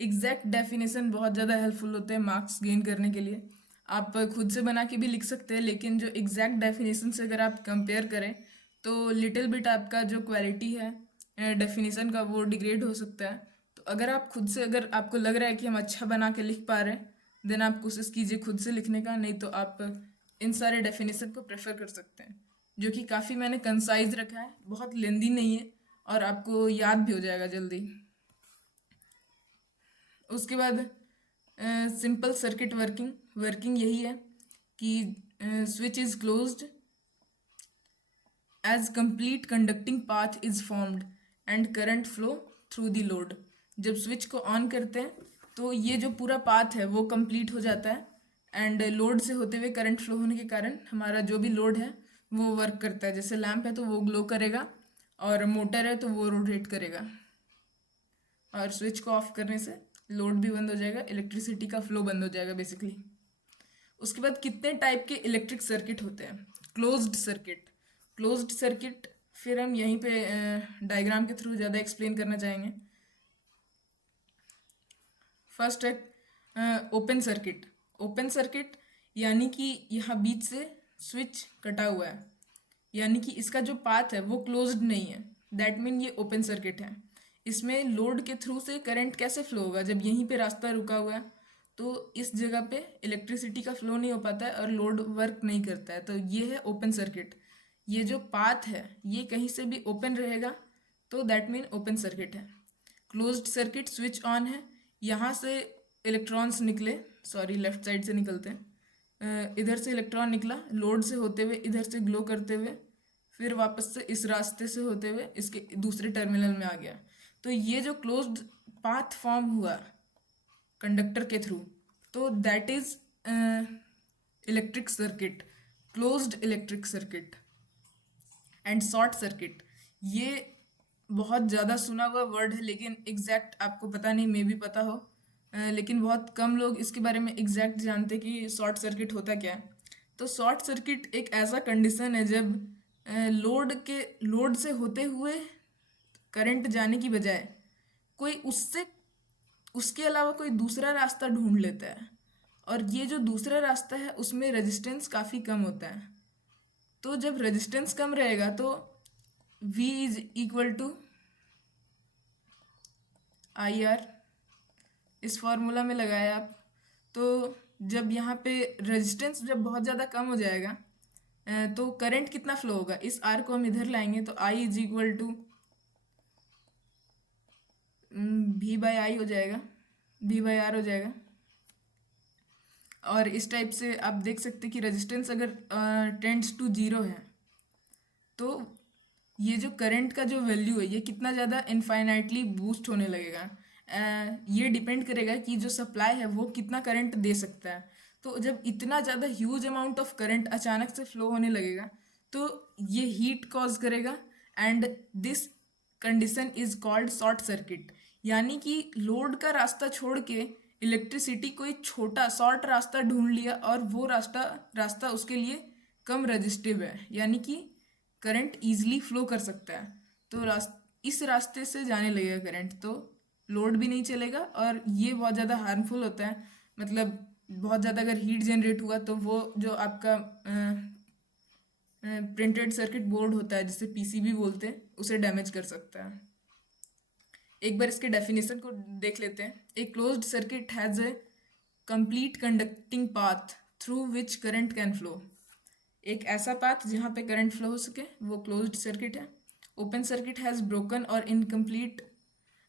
एग्जैक्ट डेफिनेशन बहुत ज़्यादा हेल्पफुल होते हैं मार्क्स गेन करने के लिए। आप खुद से बना के भी लिख सकते हैं, लेकिन जो एग्जैक्ट डेफिनेशन से अगर आप कंपेयर करें तो लिटिल बिट आपका जो क्वालिटी है डेफिनेशन का वो डिग्रेड हो सकता है। तो अगर आप खुद से, अगर आपको लग रहा है कि हम अच्छा बना के लिख पा रहे हैं, देन आप कोशिश कीजिए खुद से लिखने का। नहीं तो आप इन सारे डेफिनेशन को प्रेफर कर सकते हैं, जो कि काफ़ी मैंने कंसाइज रखा है, बहुत लेंदी नहीं है और आपको याद भी हो जाएगा जल्दी। उसके बाद सिंपल सर्किट वर्किंग यही है कि switch is closed as complete conducting path is formed and current flow through the load. जब स्विच को ऑन करते हैं तो ये जो पूरा पाथ है वो कंप्लीट हो जाता है एंड लोड से होते हुए करंट फ्लो होने के कारण हमारा जो भी लोड है वो वर्क करता है। जैसे लैंप है तो वो ग्लो करेगा और मोटर है तो वो रोटेट करेगा, और स्विच को ऑफ करने से लोड भी बंद हो जाएगा, इलेक्ट्रिसिटी का फ्लो बंद हो जाएगा बेसिकली। उसके बाद कितने टाइप के इलेक्ट्रिक सर्किट होते हैं। क्लोज्ड सर्किट फिर हम यहीं पे डायग्राम के थ्रू ज़्यादा एक्सप्लेन करना चाहेंगे। फर्स्ट है ओपन सर्किट यानी कि यहाँ बीच से स्विच कटा हुआ है, यानी कि इसका जो पाथ है वो क्लोज्ड नहीं है, दैट मीन ये ओपन सर्किट है। इसमें लोड के थ्रू से करंट कैसे फ्लो होगा, जब यहीं पे रास्ता रुका हुआ है तो इस जगह पे इलेक्ट्रिसिटी का फ्लो नहीं हो पाता है और लोड वर्क नहीं करता है। तो ये है ओपन सर्किट। ये जो पाथ है ये कहीं से भी ओपन रहेगा तो दैट मीन ओपन सर्किट है। क्लोज्ड सर्किट स्विच ऑन है, यहाँ से इलेक्ट्रॉन्स निकले, सॉरी लेफ्ट साइड से निकलते हैं, इधर से इलेक्ट्रॉन निकला लोड से होते हुए इधर से ग्लो करते हुए, फिर वापस से इस रास्ते से होते हुए इसके दूसरे टर्मिनल में आ गया। तो ये जो क्लोज्ड पाथ फॉर्म हुआ कंडक्टर के थ्रू, तो that is electric circuit, closed electric circuit. And short circuit, ये बहुत ज़्यादा सुना हुआ वर्ड है लेकिन एग्जैक्ट आपको पता नहीं, मे भी पता हो, लेकिन बहुत कम लोग इसके बारे में एग्जैक्ट जानते कि शॉर्ट सर्किट होता क्या है। तो शॉर्ट सर्किट एक ऐसा कंडीशन है जब लोड से होते हुए करंट जाने की बजाय कोई उसके अलावा कोई दूसरा रास्ता ढूंढ लेता है, और ये जो दूसरा रास्ता है उसमें रेजिस्टेंस काफ़ी कम होता है। तो जब रेजिस्टेंस कम रहेगा तो V is equal to IR, इस फॉर्मूला में लगाया आप। तो जब यहाँ पे रेजिस्टेंस जब बहुत ज़्यादा कम हो जाएगा तो करंट कितना फ्लो होगा, इस R को हम इधर लाएंगे तो I is equal to V/I हो जाएगा, V/R हो जाएगा। और इस टाइप से आप देख सकते कि रेजिस्टेंस अगर टेंड्स टू 0 है तो ये जो करंट का जो वैल्यू है ये कितना ज़्यादा इनफाइनाइटली बूस्ट होने लगेगा। ये डिपेंड करेगा कि जो सप्लाई है वो कितना करंट दे सकता है। तो जब इतना ज़्यादा ह्यूज अमाउंट ऑफ करंट अचानक से फ्लो होने लगेगा तो ये हीट कॉज करेगा, and this condition is called short circuit. यानी कि लोड का रास्ता छोड़ के इलेक्ट्रिसिटी कोई छोटा शॉर्ट रास्ता ढूंढ लिया और वो रास्ता रास्ता उसके लिए कम रजिस्टिव है, यानी कि करंट ईजिली फ्लो कर सकता है। तो इस रास्ते से जाने लगेगा करंट, तो लोड भी नहीं चलेगा और ये बहुत ज़्यादा हार्मफुल होता है। मतलब बहुत ज़्यादा अगर हीट जनरेट हुआ तो वो जो आपका प्रिंटेड सर्किट बोर्ड होता है जिसे पीसीबी बोलते हैं उसे डैमेज कर सकता है। एक बार इसके डेफिनेशन को देख लेते हैं। ए closed circuit has a complete conducting path through which current can flow. एक ऐसा पाथ जहाँ पे करंट फ्लो हो सके वो क्लोज्ड सर्किट है। ओपन सर्किट हैज़ ब्रोकन और incomplete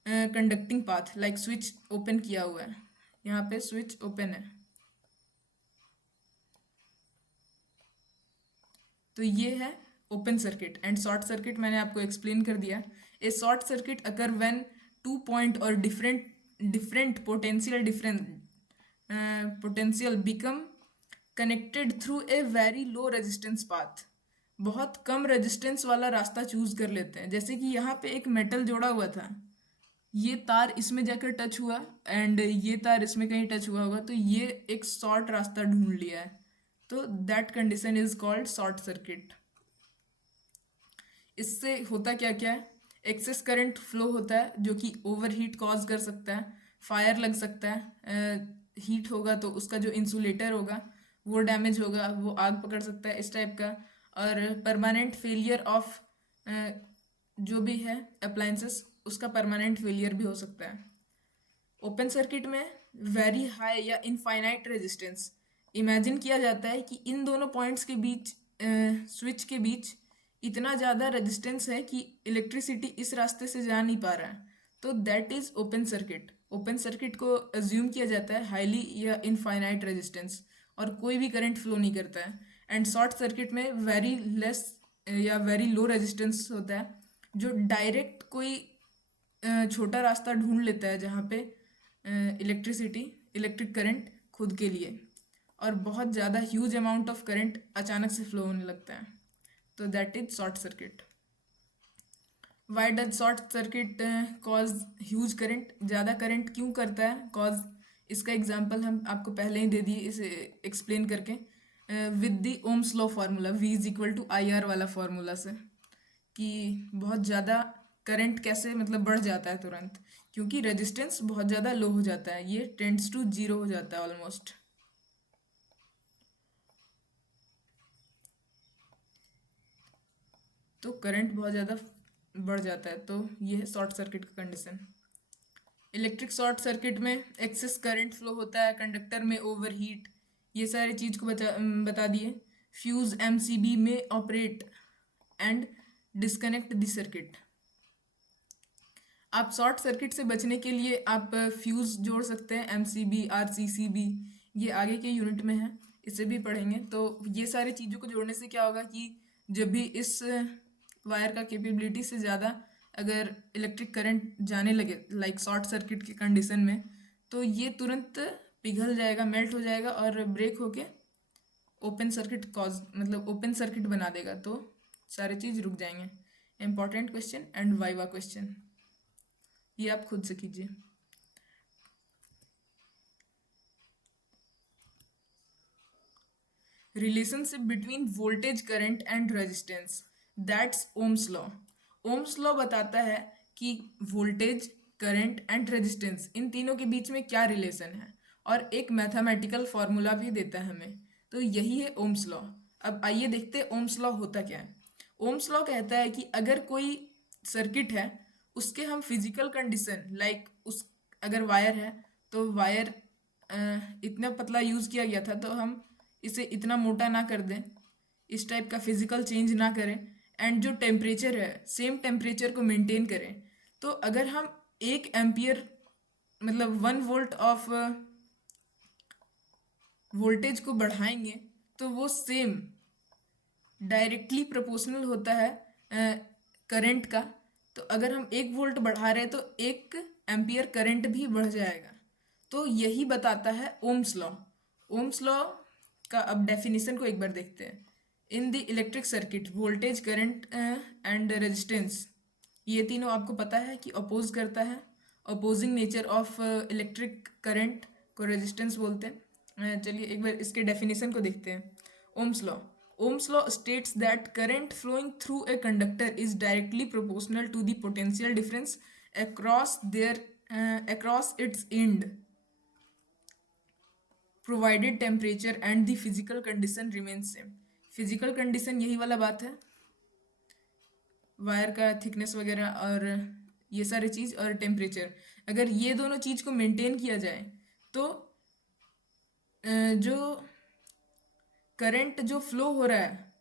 conducting path, like switch open किया हुआ है, यहाँ पे स्विच ओपन है तो ये है open circuit. And short circuit मैंने आपको एक्सप्लेन कर दिया। A short circuit occur when 2 point और different potential become connected through a very low resistance path. बहुत कम रेजिस्टेंस वाला रास्ता चूज कर लेते हैं। जैसे कि यहाँ पे एक मेटल जोड़ा हुआ था, ये तार इसमें जाकर टच हुआ एंड ये तार इसमें कहीं टच हुआ होगा, तो ये एक शॉर्ट रास्ता ढूंढ लिया है। तो that condition is called short circuit. इससे होता क्या क्या है, एक्सेस करंट फ्लो होता है जो कि ओवर हीट कॉज कर सकता है, फायर लग सकता है, हीट होगा तो उसका जो इंसुलेटर होगा वो डैमेज होगा, वो आग पकड़ सकता है इस टाइप का। और परमानेंट फेलियर ऑफ जो भी है अप्लायंसेस उसका परमानेंट फेलियर भी हो सकता है। ओपन सर्किट में वेरी हाई या इनफाइनाइट रेजिस्टेंस इमेजिन किया जाता है कि इन दोनों पॉइंट्स के बीच स्विच के बीच इतना ज़्यादा रेजिस्टेंस है कि इलेक्ट्रिसिटी इस रास्ते से जा नहीं पा रहा है, तो that is open circuit. Open circuit को अज्यूम किया जाता है हाईली या इनफाइनाइट रेजिस्टेंस और कोई भी करंट फ्लो नहीं करता है। एंड शॉर्ट सर्किट में वेरी लेस या वेरी लो रेजिस्टेंस होता है जो डायरेक्ट कोई छोटा रास्ता ढूंढ लेता है जहाँ पे इलेक्ट्रिक करंट खुद के लिए और बहुत ज़्यादा ह्यूज अमाउंट ऑफ करंट अचानक से फ्लो होने लगता है, तो that is short circuit. Why does short circuit cause huge current? ज़्यादा करंट क्यों करता है कॉज? इसका एग्जाम्पल हम आपको पहले ही दे दिए इसे एक्सप्लेन करके with the Ohm's law formula, V is equal to IR वाला फार्मूला से, कि बहुत ज़्यादा करंट कैसे मतलब बढ़ जाता है तुरंत, क्योंकि रेजिस्टेंस बहुत ज़्यादा लो हो जाता है, ये टेंड्स टू 0 हो जाता है ऑलमोस्ट। तो करंट बहुत ज़्यादा बढ़ जाता है, तो ये है शॉर्ट सर्किट का कंडीशन। इलेक्ट्रिक शॉर्ट सर्किट में एक्सेस करंट फ्लो होता है, कंडक्टर में ओवर हीट, ये सारी चीज़ को बता दिए। फ्यूज MCB में operate and disconnect the circuit. आप शॉर्ट सर्किट से बचने के लिए आप फ्यूज जोड़ सकते हैं, MCB RCCB, ये आगे के यूनिट में है, इसे भी पढ़ेंगे। तो ये सारी चीज़ों को जोड़ने से क्या होगा कि जब भी इस वायर का कैपेबिलिटी से ज़्यादा अगर इलेक्ट्रिक करंट जाने लगे लाइक शॉर्ट सर्किट की कंडीशन में, तो ये तुरंत पिघल जाएगा, मेल्ट हो जाएगा और ब्रेक होके ओपन सर्किट कॉज मतलब ओपन सर्किट बना देगा, तो सारे चीज़ रुक जाएंगे। Important question and viva question, ये आप खुद से कीजिए। Relationship between voltage current and resistance, that's Ohm's law. Ohm's law बताता है कि voltage current and resistance in तीनों के बीच में क्या रिलेशन है, और एक मैथमेटिकल फॉर्मूला भी देता है हमें, तो यही है ओम्स लॉ। अब आइए देखते हैं ओम्स लॉ होता क्या है। ओम्स लॉ कहता है कि अगर कोई सर्किट है उसके हम फिजिकल कंडीशन लाइक उस अगर वायर है तो वायर इतना पतला यूज़ किया गया था तो हम इसे इतना मोटा ना कर दें, इस टाइप का फिजिकल चेंज ना करें, एंड जो टेम्परेचर है सेम टेम्परेचर को मेंटेन करें। तो अगर हम 1 एम्पियर मतलब 1 वोल्ट ऑफ वोल्टेज को बढ़ाएंगे तो वो सेम डायरेक्टली प्रोपोर्शनल होता है करंट का, तो अगर हम 1 वोल्ट बढ़ा रहे हैं तो 1 एम्पियर करंट भी बढ़ जाएगा। तो यही बताता है ओम्स लॉ। ओम्स लॉ का अब डेफिनेशन को एक बार देखते हैं। In the electric circuit voltage, current and resistance, ये तीनों आपको पता है कि अपोज करता है। Opposing nature of electric current को रेजिस्टेंस बोलते हैं। चलिए एक बार इसके डेफिनेशन को देखते हैं। Ohm's law, Ohm's law states that current flowing through a conductor is directly proportional to the potential difference across its end, provided temperature and the physical condition remains same. Physical condition यही वाला बात है, wire का thickness वगैरह और ये सारी चीज़, और टेम्परेचर। अगर ये दोनों चीज़ को मेंटेन किया जाए तो जो करंट जो फ्लो हो रहा है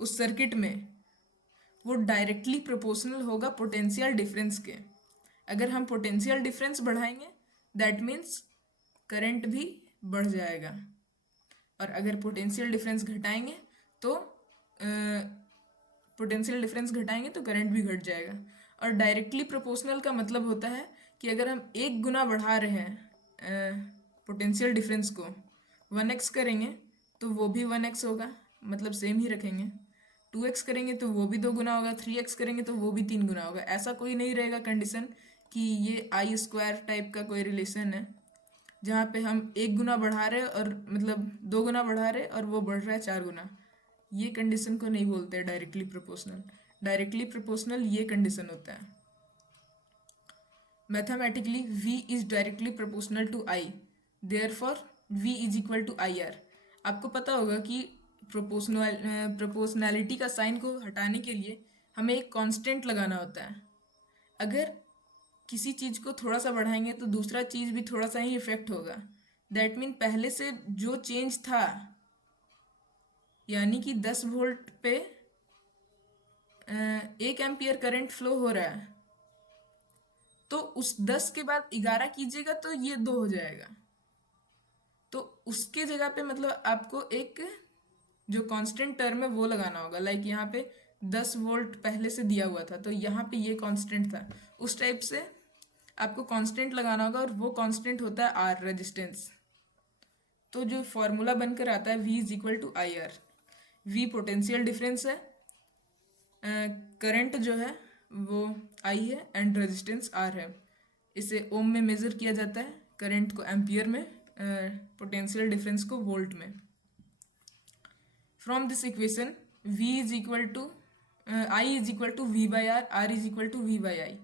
उस सर्किट में वो डायरेक्टली प्रोपोर्शनल होगा पोटेंशियल डिफरेंस के। अगर हम पोटेंशियल डिफरेंस बढ़ाएंगे दैट मीन्स करंट भी बढ़ जाएगा, और अगर पोटेंशियल डिफरेंस घटाएंगे तो करंट भी घट जाएगा। और डायरेक्टली प्रोपोर्शनल का मतलब होता है कि अगर हम 1 गुना बढ़ा रहे हैं पोटेंशियल डिफरेंस को, 1x करेंगे तो वो भी 1x होगा, मतलब सेम ही रखेंगे। 2x करेंगे तो वो भी 2 गुना होगा, 3x करेंगे तो वो भी 3 गुना होगा। ऐसा कोई नहीं रहेगा कंडीशन कि ये I² टाइप का कोई रिलेशन है जहाँ पे हम 1 गुना बढ़ा रहे और मतलब 2 गुना बढ़ा रहे और वो बढ़ रहा है 4 गुना। ये कंडीशन को नहीं बोलते डायरेक्टली प्रोपोर्शनल। डायरेक्टली प्रोपोर्शनल ये कंडीशन होता है। Mathematically V is directly proportional to I, therefore V is equal to IR। आपको पता होगा कि प्रोपोर्शनैलिटी का साइन को हटाने के लिए हमें एक कांस्टेंट लगाना होता है। अगर किसी चीज़ को थोड़ा सा बढ़ाएंगे तो दूसरा चीज़ भी थोड़ा सा ही इफेक्ट होगा। दैट मीन पहले से जो चेंज था, यानी कि 10 वोल्ट पे 1 एम्पियर करंट फ्लो हो रहा है, तो उस 10 के बाद 11 कीजिएगा तो ये 2 हो जाएगा। तो उसके जगह पे मतलब आपको एक जो कांस्टेंट टर्म है वो लगाना होगा। लाइक यहाँ पे 10 वोल्ट पहले से दिया हुआ था तो यहाँ पे ये कांस्टेंट था, उस टाइप से आपको कांस्टेंट लगाना होगा, और वो कांस्टेंट होता है R, रेजिस्टेंस। तो जो फॉर्मूला बनकर आता है V is equal to IR। V potential difference है, करंट जो है वो I है एंड रेजिस्टेंस R है। इसे ओम में मेजर किया जाता है, करंट को एम्पियर में, पोटेंशियल डिफरेंस को वोल्ट में। From this equation V is equal to I is equal to V by R, R is equal to V by I।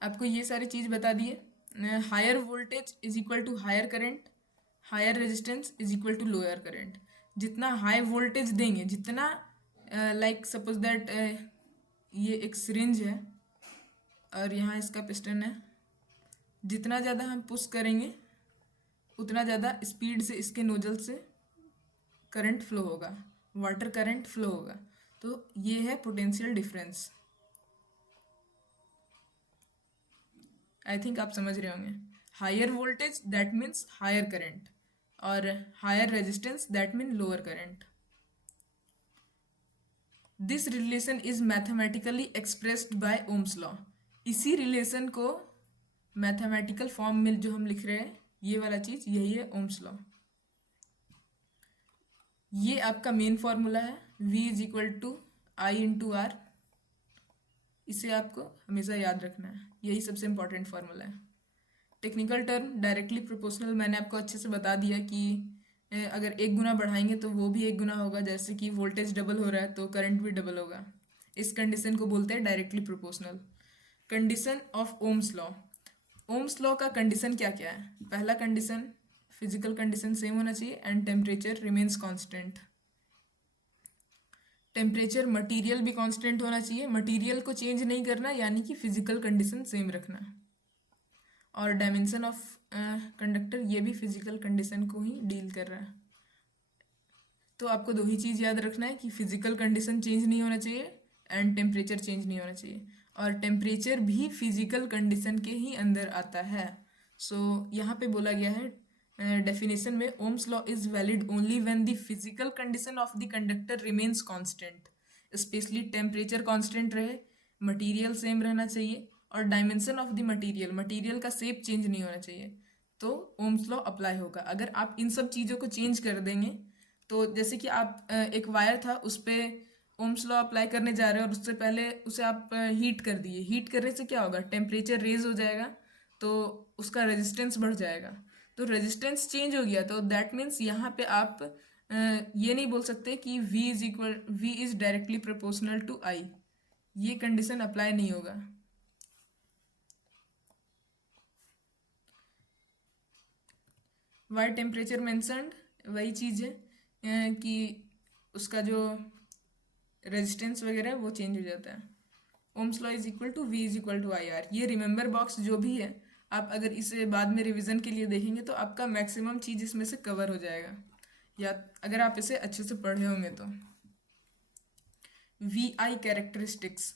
आपको ये सारी चीज़ बता दिए। Higher voltage is equal to higher current, higher resistance is equal to lower current. जितना high voltage देंगे, जितना like suppose that ये एक सिरिंज है और यहाँ इसका पिस्टन है, जितना ज़्यादा हम पुश करेंगे उतना ज़्यादा स्पीड से इसके नोजल से करंट फ्लो होगा, वाटर करंट फ्लो होगा। तो ये है पोटेंशियल डिफरेंस। आई थिंक आप समझ रहे होंगे। Higher voltage that means higher current, और higher resistance that mean lower current. This relation is mathematically expressed by Ohm's law. इसी रिलेशन को मैथमेटिकल फॉर्म में जो हम लिख रहे हैं, ये वाला चीज़ यही है ओम्स लॉ। ये आपका मेन फॉर्मूला है, V is equal to I into R। इसे आपको हमेशा याद रखना है, यही सबसे इम्पॉर्टेंट फार्मूला है। टेक्निकल टर्म डायरेक्टली प्रोपोर्शनल मैंने आपको अच्छे से बता दिया कि अगर 1 गुना बढ़ाएंगे तो वो भी 1 गुना होगा, जैसे कि वोल्टेज डबल हो रहा है तो करंट भी डबल होगा। इस कंडीशन को बोलते हैं directly proportional. Condition of Ohm's law. Ohm's law का कंडीशन क्या क्या है? पहला कंडीशन, फिजिकल कंडीशन सेम होना चाहिए and temperature remains constant. Temperature material भी कांस्टेंट होना चाहिए, मटेरियल को चेंज नहीं करना, यानी कि फिजिकल कंडीशन सेम रखना। और डायमेंशन ऑफ कंडक्टर, ये भी फिजिकल कंडीशन को ही डील कर रहा है। तो आपको 2 ही चीज़ याद रखना है कि फिजिकल कंडीशन चेंज नहीं होना चाहिए एंड टेम्परेचर चेंज नहीं होना चाहिए, और टेम्परेचर भी फिजिकल कंडीशन के ही अंदर आता है। सो यहाँ पे बोला गया है डेफिनेशन में, ohms law is valid only when the physical condition of the conductor remains constant. Specially temperature constant रहे, मटेरियल सेम रहना चाहिए और डायमेंशन ऑफ द मटेरियल का शेप चेंज नहीं होना चाहिए, तो ओम्स लॉ अप्लाई होगा। अगर आप इन सब चीज़ों को चेंज कर देंगे, तो जैसे कि आप एक वायर था उस पर ओम्स लॉ अप्लाई करने जा रहे हैं और उससे पहले उसे आप हीट कर दिए, हीट करने से क्या होगा, टेम्परेचर रेज हो जाएगा तो उसका रेजिस्टेंस बढ़ जाएगा, तो रेजिस्टेंस चेंज हो गया, तो दैट मीन्स यहाँ पे आप ये नहीं बोल सकते कि V is directly proportional to I, ये कंडीशन अप्लाई नहीं होगा। वाई टेम्परेचर मेंशन्ड वही चीज़ है कि उसका जो रेजिस्टेंस वगैरह वो चेंज हो जाता है। Ohm's law is equal to V is equal to IR। ये रिमेंबर बॉक्स जो भी है, आप अगर इसे बाद में रिवीजन के लिए देखेंगे तो आपका मैक्सिमम चीज़ इसमें से कवर हो जाएगा, या अगर आप इसे अच्छे से पढ़े होंगे तो। VI कैरेक्टरिस्टिक्स,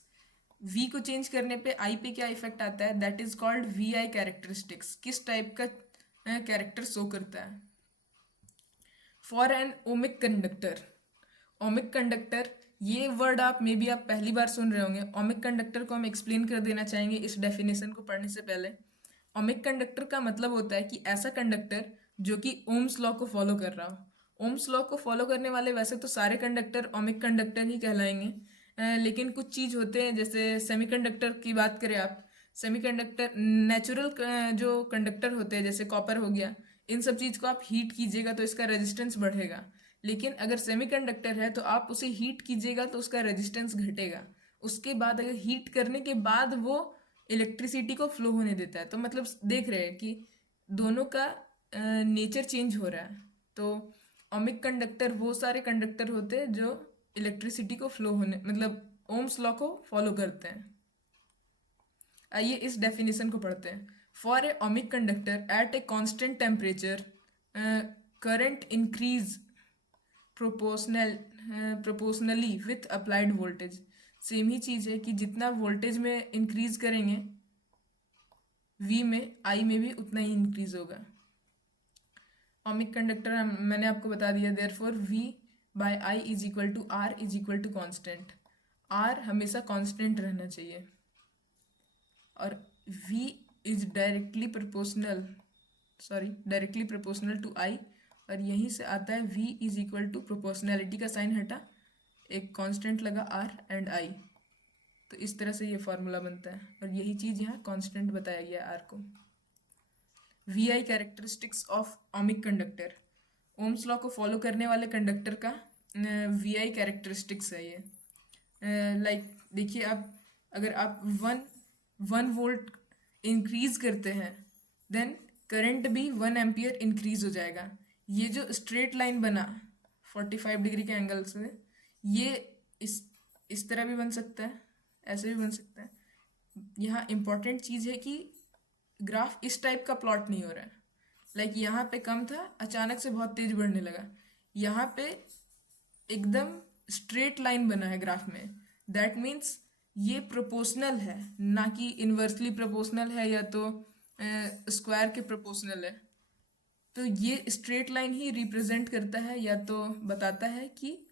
V को चेंज करने पे I पे क्या इफेक्ट आता है, that is called VI characteristics. किस टाइप का कैरेक्टर शो करता है। For an ohmic conductor, ohmic conductor ये वर्ड आप मे बी आप पहली बार सुन रहे होंगे। ओमिक कंडक्टर को हम एक्सप्लेन कर देना चाहेंगे इस डेफिनेशन को पढ़ने से पहले। ओमिक कंडक्टर का मतलब होता है कि ऐसा कंडक्टर जो कि ओम्स लॉ को फॉलो कर रहा हो। ओम्स लॉ को फॉलो करने वाले वैसे तो सारे कंडक्टर ओमिक कंडक्टर ही कहलाएंगे, लेकिन कुछ चीज़ होते हैं, जैसे सेमीकंडक्टर की बात करें आप, सेमीकंडक्टर नेचुरल जो कंडक्टर होते हैं जैसे कॉपर हो गया, इन सब चीज़ को आप हीट कीजिएगा तो इसका रेजिस्टेंस बढ़ेगा। लेकिन अगर सेमीकंडक्टर है तो आप उसे हीट कीजिएगा तो उसका रेजिस्टेंस घटेगा। उसके बाद अगर हीट करने के बाद वो इलेक्ट्रिसिटी को फ्लो होने देता है, तो मतलब देख रहे हैं कि दोनों का नेचर चेंज हो रहा है। तो ओमिक कंडक्टर वो सारे कंडक्टर होते हैं जो इलेक्ट्रिसिटी को फ्लो होने मतलब ओम्स लॉ को फॉलो करते हैं। आइए इस डेफिनेशन को पढ़ते हैं। For a ohmic conductor at a constant temperature current increase proportionally with applied voltage. Same ही चीज़ है कि जितना वोल्टेज में इंक्रीज करेंगे V में I में भी उतना ही इंक्रीज होगा। ओमिक कंडक्टर मैंने आपको बता दिया, therefore V by I is equal to R is equal to constant. R हमेशा कांस्टेंट रहना चाहिए और V is directly proportional to I, और यहीं से आता है V is equal to proportionality का साइन हटा, एक कांस्टेंट लगा R एंड I, तो इस तरह से ये फॉर्मूला बनता है और यही चीज़ यहाँ कांस्टेंट बताया गया है R को। VI characteristics of ohmic conductor, Ohm's law को फॉलो करने वाले कंडक्टर का VI कैरेक्टरिस्टिक्स है ये। लाइक देखिए, आप अगर आप 1 वोल्ट इंक्रीज करते हैं देन करंट भी 1 एम्पियर इंक्रीज हो जाएगा। ये जो स्ट्रेट लाइन बना 45 डिग्री के एंगल से, ये इस तरह भी बन सकता है, ऐसे भी बन सकता है। यहाँ इम्पॉर्टेंट चीज़ है कि ग्राफ इस टाइप का प्लॉट नहीं हो रहा है। लाइक यहाँ पे कम था, अचानक से बहुत तेज बढ़ने लगा। यहाँ पे एकदम स्ट्रेट लाइन बना है ग्राफ में, दैट मीन्स ये प्रोपोर्शनल है, ना कि इन्वर्सली प्रोपोर्शनल है या तो स्क्वायर के प्रोपोर्शनल है। तो ये स्ट्रेट लाइन ही रिप्रेजेंट करता है या तो बताता है कि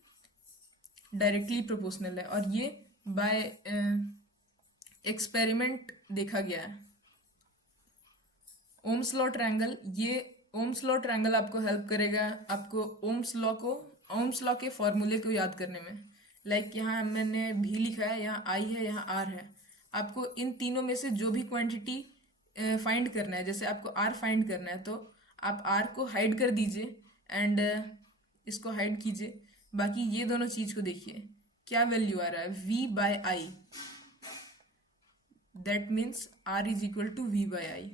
डायरेक्टली प्रोपोर्शनल है, और ये बाय एक्सपेरिमेंट देखा गया है। ओम्स लॉ ट्रायंगल, ये ओम्स लॉ ट्रायंगल आपको हेल्प करेगा आपको ओम्स लॉ के फॉर्मूले को याद करने में। लाइक यहाँ मैंने भी लिखा है, यहाँ I है, यहाँ R है। आपको इन तीनों में से जो भी क्वांटिटी फाइंड करना है, जैसे आपको R फाइंड करना है तो आप R को हाइड कर दीजिए एंड इसको हाइड कीजिए, बाकी ये दोनों चीज़ को देखिए क्या वैल्यू आ रहा है, V by I, that means R is equal to V by I।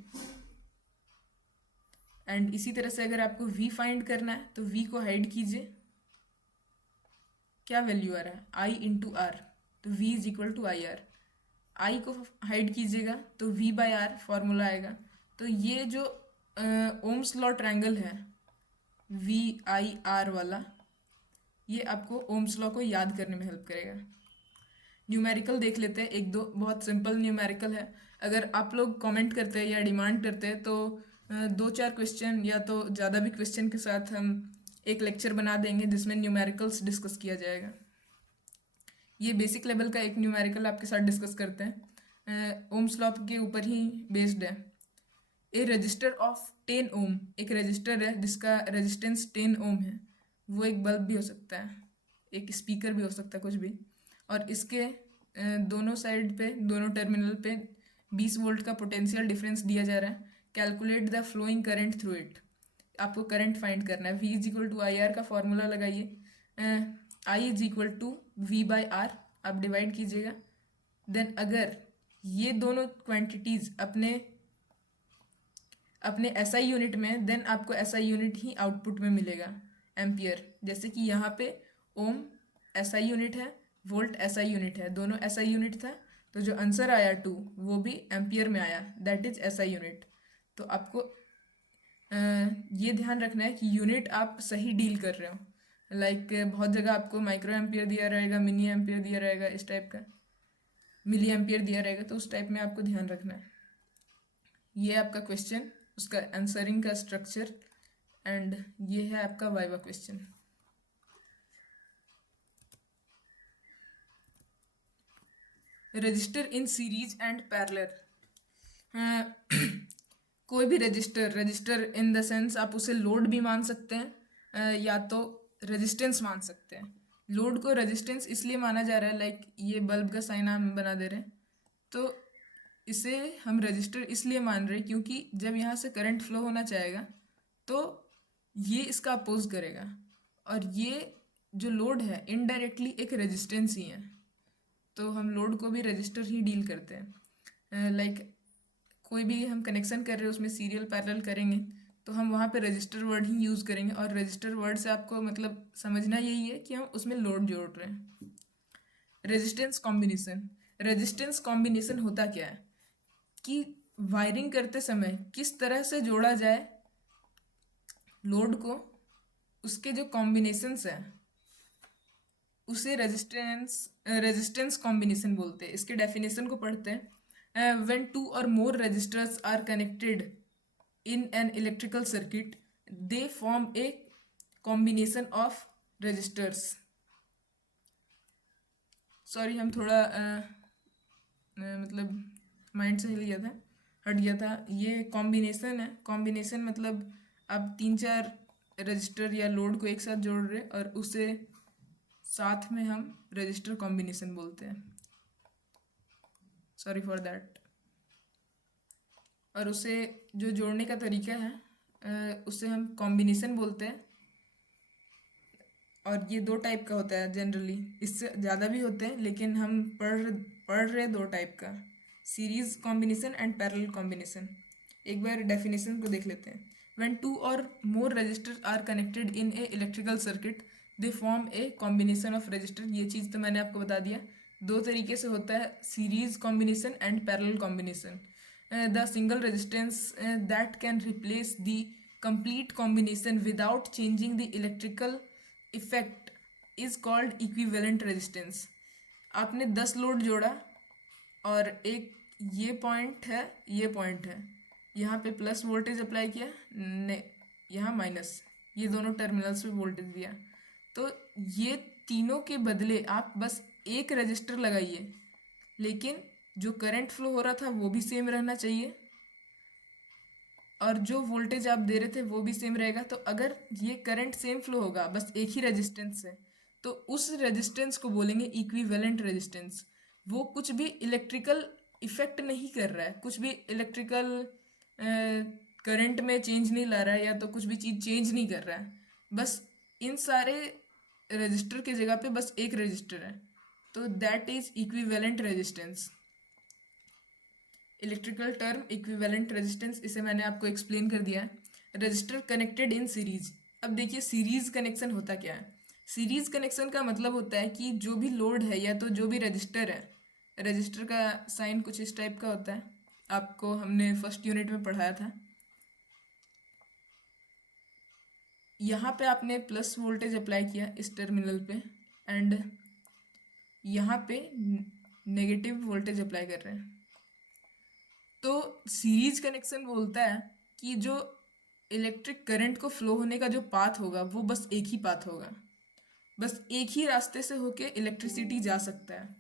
And इसी तरह से अगर आपको V फाइंड करना है तो V को हाइड कीजिए, क्या वैल्यू आ रहा है, I इंटू R, तो V is equal to I R. I को हाइड कीजिएगा तो V बाय R फॉर्मूला आएगा। तो ये जो ओम्स लॉ ट्रायंगल है VIR वाला, ये आपको ओम्स लॉ को याद करने में हेल्प करेगा। न्यूमेरिकल देख लेते हैं, एक दो बहुत सिंपल न्यूमेरिकल है। अगर आप लोग कमेंट करते हैं या डिमांड करते हैं तो 2-4 क्वेश्चन या तो ज़्यादा भी क्वेश्चन के साथ हम एक लेक्चर बना देंगे जिसमें न्यूमेरिकल्स डिस्कस किया जाएगा। ये बेसिक लेवल का एक न्यूमेरिकल आपके साथ डिस्कस करते हैं, ओम्स लॉ के ऊपर ही बेस्ड है। ए रजिस्टर ऑफ 10 ओम, एक रजिस्टर है जिसका रेजिस्टेंस 10 ओम है। वो एक बल्ब भी हो सकता है, एक स्पीकर भी हो सकता है, कुछ भी। और इसके दोनों साइड पे, दोनों टर्मिनल पे 20 वोल्ट का पोटेंशियल डिफरेंस दिया जा रहा है। Calculate the flowing current through it, आपको करंट फाइंड करना है। V is equal to I R का फॉर्मूला लगाइए, I is equal to V by R, आप डिवाइड कीजिएगा। देन अगर ये दोनों क्वांटिटीज अपने अपने एसआई यूनिट में, देन आपको एसआई यूनिट ही आउटपुट में मिलेगा, एम्पियर। जैसे कि यहाँ पे ओम एसआई यूनिट है, वोल्ट एसआई यूनिट है, दोनों एसआई यूनिट था, तो जो आंसर आया 2 वो भी एम्पियर में आया, दैट इज एसआई यूनिट। तो आपको ये ध्यान रखना है कि यूनिट आप सही डील कर रहे हो। लाइक बहुत जगह आपको माइक्रो एम्पियर दिया रहेगा, मिनी एम्पियर दिया रहेगा, इस टाइप का मिली एम्पियर दिया रहेगा, तो उस टाइप में आपको ध्यान रखना है। ये आपका क्वेश्चन, उसका आंसरिंग का स्ट्रक्चर, एंड ये है आपका viva question. Register in series and parallel, कोई भी रजिस्टर इन द सेंस आप उसे लोड भी मान सकते हैं, या तो रेजिस्टेंस मान सकते हैं। लोड को रेजिस्टेंस इसलिए माना जा रहा है, लाइक ये बल्ब का साइन हम बना दे रहे हैं, तो इसे हम रजिस्टर इसलिए मान रहे हैं क्योंकि जब यहाँ से करंट फ्लो होना चाहेगा तो ये इसका अपोज करेगा, और ये जो लोड है इनडायरेक्टली एक रेजिस्टेंस ही है, तो हम लोड को भी रजिस्टर ही डील करते हैं। लाइक कोई भी हम कनेक्शन कर रहे हैं उसमें सीरियल पैरेलल करेंगे तो हम वहाँ पे रजिस्टर वर्ड ही यूज़ करेंगे, और रजिस्टर वर्ड से आपको मतलब समझना यही है कि हम उसमें लोड जोड़ रहे हैं। रेजिस्टेंस कॉम्बिनेशन, रेजिस्टेंस कॉम्बिनेशन होता क्या है कि वायरिंग करते समय किस तरह से जोड़ा जाए लोड को, उसके जो कॉम्बिनेशंस हैं उसे रेजिस्टेंस कॉम्बिनेशन बोलते हैं। इसके डेफिनेशन को पढ़ते हैं। व्हेन टू और more resistors are connected in an electrical circuit they form a combination of resistors. Sorry, हम थोड़ा मतलब माइंड से हिल गया था, हट गया था। ये कॉम्बिनेशन है, कॉम्बिनेशन मतलब आप 3-4 रजिस्टर या लोड को एक साथ जोड़ रहे और उसे साथ में हम रजिस्टर कॉम्बिनेशन बोलते हैं, सॉरी फॉर दैट। और उसे जो जोड़ने का तरीका है उसे हम कॉम्बिनेशन बोलते हैं, और ये 2 टाइप का होता है जनरली, इससे ज़्यादा भी होते हैं, लेकिन हम पढ़ रहे 2 टाइप का, series combination and parallel combination. एक बार डेफिनेशन को देख लेते हैं। व्हेन 2 और more resistors are connected in a electrical circuit they form a combination of resistor. ये चीज़ तो मैंने आपको बता दिया। 2 तरीके से होता है, series combination and parallel combination. The single resistance that can replace the complete combination without changing the electrical effect is called equivalent resistance। आपने 10 लोड जोड़ा और एक ये पॉइंट है, ये पॉइंट है, यहाँ पे प्लस वोल्टेज अप्लाई किया, यहाँ माइनस, ये दोनों टर्मिनल्स पे वोल्टेज दिया, तो ये तीनों के बदले आप बस एक रजिस्टर लगाइए, लेकिन जो करंट फ्लो हो रहा था वो भी सेम रहना चाहिए और जो वोल्टेज आप दे रहे थे वो भी सेम रहेगा। तो अगर ये करंट सेम फ्लो होगा बस एक ही रेजिस्टेंस से, तो उस रेजिस्टेंस को बोलेंगे इक्विवेलेंट रेजिस्टेंस। वो कुछ भी इलेक्ट्रिकल इफेक्ट नहीं कर रहा है, कुछ भी इलेक्ट्रिकल करंट में चेंज नहीं ला रहा है, या तो कुछ भी चीज़ चेंज नहीं कर रहा है, बस इन सारे रजिस्टर के जगह पे बस एक रजिस्टर है, तो that is equivalent resistance. Electrical term equivalent resistance, इसे मैंने आपको एक्सप्लेन कर दिया है। Register connected in series. अब देखिए सीरीज कनेक्शन होता क्या है। सीरीज कनेक्शन का मतलब होता है कि जो भी लोड है या तो जो भी रजिस्टर है, रजिस्टर का साइन कुछ इस टाइप का होता है, आपको हमने फर्स्ट यूनिट में पढ़ाया था। यहाँ पे आपने प्लस वोल्टेज अप्लाई किया इस टर्मिनल पे, एंड यहाँ पे नेगेटिव वोल्टेज अप्लाई कर रहे हैं। तो सीरीज कनेक्शन बोलता है कि जो इलेक्ट्रिक करंट को फ्लो होने का जो पाथ होगा वो बस एक ही पाथ होगा, बस एक ही रास्ते से होके इलेक्ट्रिसिटी जा सकता है।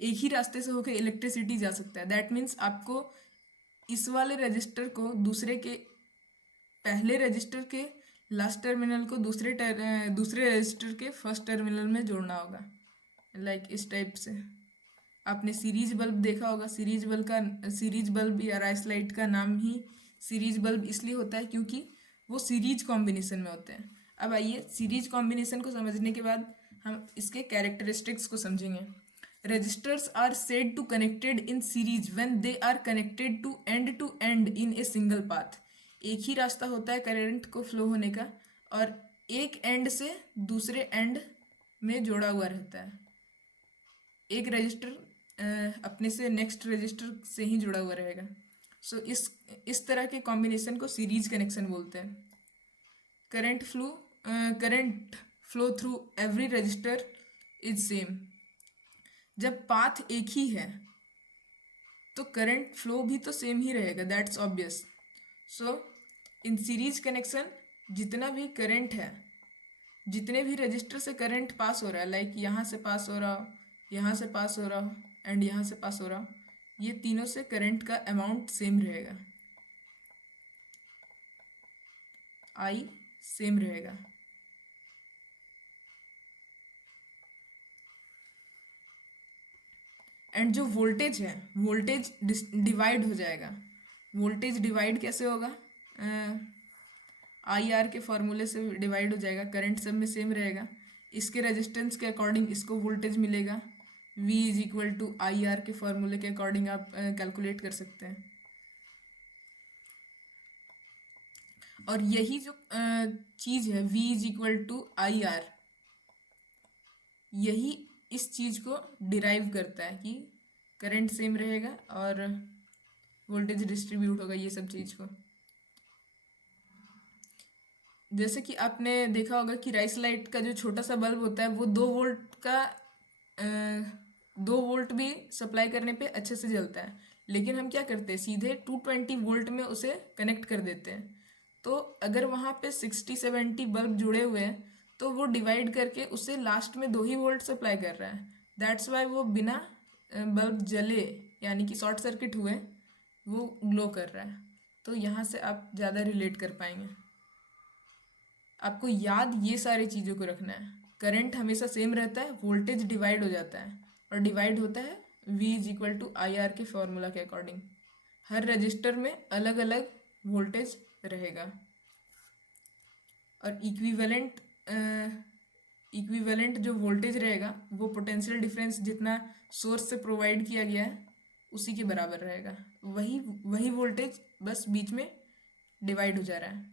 एक ही रास्ते से होके इलेक्ट्रिसिटी जा सकता है। दैट मीन्स आपको इस वाले रजिस्टर को दूसरे के पहले रजिस्टर के लास्ट टर्मिनल को दूसरे रजिस्टर के फर्स्ट टर्मिनल में जोड़ना होगा। लाइक इस टाइप से। आपने सीरीज बल्ब देखा होगा। सीरीज बल्ब या राइस लाइट का नाम ही सीरीज बल्ब इसलिए होता है क्योंकि वो सीरीज कॉम्बिनेशन में होते हैं। अब आइए सीरीज कॉम्बिनेशन को समझने के बाद हम इसके कैरेक्टरिस्टिक्स को समझेंगे। Registers are said to connected in series when they are connected to end in a single path. एक ही रास्ता होता है करंट को फ्लो होने का और एक एंड से दूसरे एंड में जोड़ा हुआ रहता है। एक रजिस्टर अपने से नेक्स्ट रजिस्टर से ही जुड़ा हुआ रहेगा। सो इस तरह के कॉम्बिनेशन को सीरीज कनेक्शन बोलते हैं। Current flow through every register is same. जब पाथ एक ही है तो करंट फ्लो भी तो सेम ही रहेगा, that's obvious. So in series connection जितना भी करंट है, जितने भी रजिस्टर से करंट पास हो रहा है, लाइक यहाँ से पास हो रहा हो, यहाँ से पास हो रहा हो एंड यहाँ से पास हो रहा हो, ये तीनों से करंट का अमाउंट सेम रहेगा, आई सेम रहेगा। एंड जो वोल्टेज है, वोल्टेज डिवाइड हो जाएगा। वोल्टेज डिवाइड कैसे होगा? आई आर के फॉर्मूले से डिवाइड हो जाएगा। करंट सब में सेम रहेगा, इसके रेजिस्टेंस के अकॉर्डिंग इसको वोल्टेज मिलेगा। V is equal to I R के फॉर्मूले के अकॉर्डिंग आप कैलकुलेट कर सकते हैं। और यही जो चीज़ है V is equal to I R, यही इस चीज़ को डिराइव करता है कि करंट सेम रहेगा और वोल्टेज डिस्ट्रीब्यूट होगा, ये सब चीज़ को। जैसे कि आपने देखा होगा कि राइस लाइट का जो छोटा सा बल्ब होता है वो 2 वोल्ट का 2 वोल्ट भी सप्लाई करने पे अच्छे से जलता है, लेकिन हम क्या करते हैं, सीधे 220 वोल्ट में उसे कनेक्ट कर देते हैं। तो अगर वहाँ पे 60-70 बल्ब जुड़े हुए हैं तो वो डिवाइड करके उससे लास्ट में 2 ही वोल्ट सप्लाई कर रहा है। दैट्स वाई वो बिना बल्ब जले, यानी कि शॉर्ट सर्किट हुए, वो ग्लो कर रहा है। तो यहाँ से आप ज़्यादा रिलेट कर पाएंगे। आपको याद ये सारी चीज़ों को रखना है। करंट हमेशा सेम रहता है, वोल्टेज डिवाइड हो जाता है और डिवाइड होता है V is equal to I R के फॉर्मूला के अकॉर्डिंग। हर रजिस्टर में अलग अलग वोल्टेज रहेगा और इक्विवेलेंट जो वोल्टेज रहेगा वो पोटेंशियल डिफरेंस जितना सोर्स से प्रोवाइड किया गया है उसी के बराबर रहेगा। वही वोल्टेज बस बीच में डिवाइड हो जा रहा है।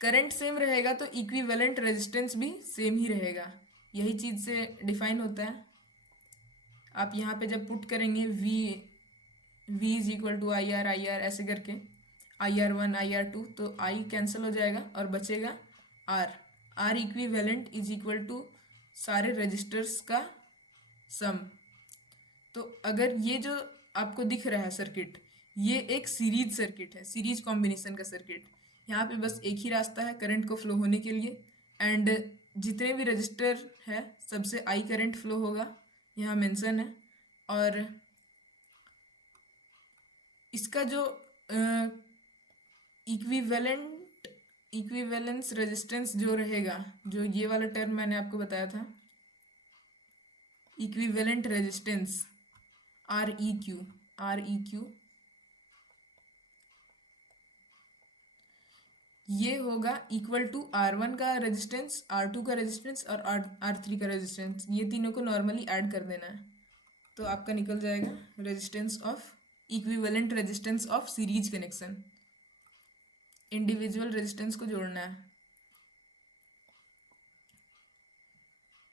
करंट सेम रहेगा तो इक्विवेलेंट रेजिस्टेंस भी सेम ही रहेगा, यही चीज़ से डिफाइन होता है। आप यहाँ पे जब पुट करेंगे V is equal to I R ऐसे करके, IR1 IR2, तो I कैंसिल हो जाएगा और बचेगा R equivalent is equal to सारे रजिस्टर्स का सम। तो अगर ये जो आपको दिख रहा है सर्किट, ये एक सीरीज सर्किट है, सीरीज कॉम्बिनेशन का सर्किट। यहाँ पे बस एक ही रास्ता है करंट को फ्लो होने के लिए एंड जितने भी रजिस्टर है सबसे I करंट फ्लो होगा, यहाँ मेंशन है। और इसका जो इक्विवेलेंस रेजिस्टेंस जो रहेगा, जो ये वाला टर्म मैंने आपको बताया था, इक्विवेलेंट रेजिस्टेंस REQ, ये होगा इक्वल टू R1 का रेजिस्टेंस, R2 का रेजिस्टेंस और R3 का रेजिस्टेंस। ये तीनों को नॉर्मली ऐड कर देना है तो आपका निकल जाएगा resistance of equivalent resistance of series connection. Individual resistance को जोड़ना है।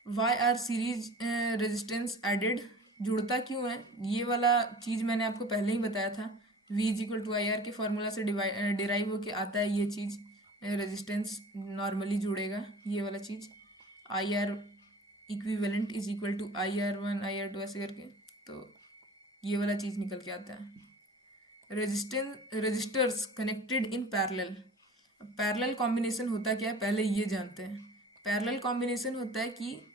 Why are series resistance added, जुड़ता क्यों है, ये वाला चीज़ मैंने आपको पहले ही बताया था। V is equal to I R के फॉर्मूला से डिराइव होके आता है ये चीज़, रेजिस्टेंस नॉर्मली जुड़ेगा, ये वाला चीज़। I R equivalent is equal to IR1 IR2 ऐसे करके, तो ये वाला चीज़ निकल के आता है। Registers connected in parallel. Parallel combination होता क्या है, पहले ये जानते हैं। पैरेलल कॉम्बिनेशन होता है कि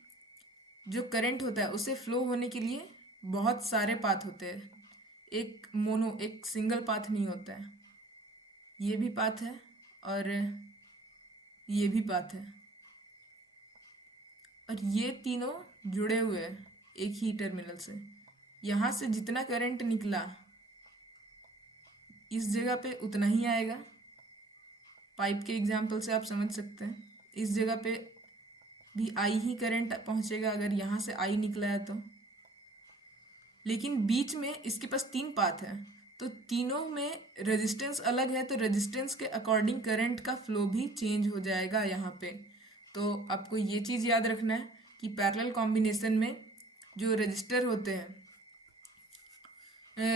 जो करंट होता है उसे फ्लो होने के लिए बहुत सारे पाथ होते हैं, एक सिंगल पाथ नहीं होता है। ये भी पाथ है और ये भी पाथ है, और ये तीनों जुड़े हुए हैं एक ही टर्मिनल से। यहाँ से जितना करंट निकला इस जगह पे उतना ही आएगा। पाइप के एग्जाम्पल से आप समझ सकते हैं, इस जगह पे भी आई ही करंट पहुंचेगा अगर यहाँ से आई निकला है तो। लेकिन बीच में इसके पास तीन पाथ है, तो तीनों में रेजिस्टेंस अलग है, तो रेजिस्टेंस के अकॉर्डिंग करंट का फ्लो भी चेंज हो जाएगा यहाँ पे। तो आपको ये चीज़ याद रखना है कि पैरेलल कॉम्बिनेशन में जो रजिस्टर होते हैं,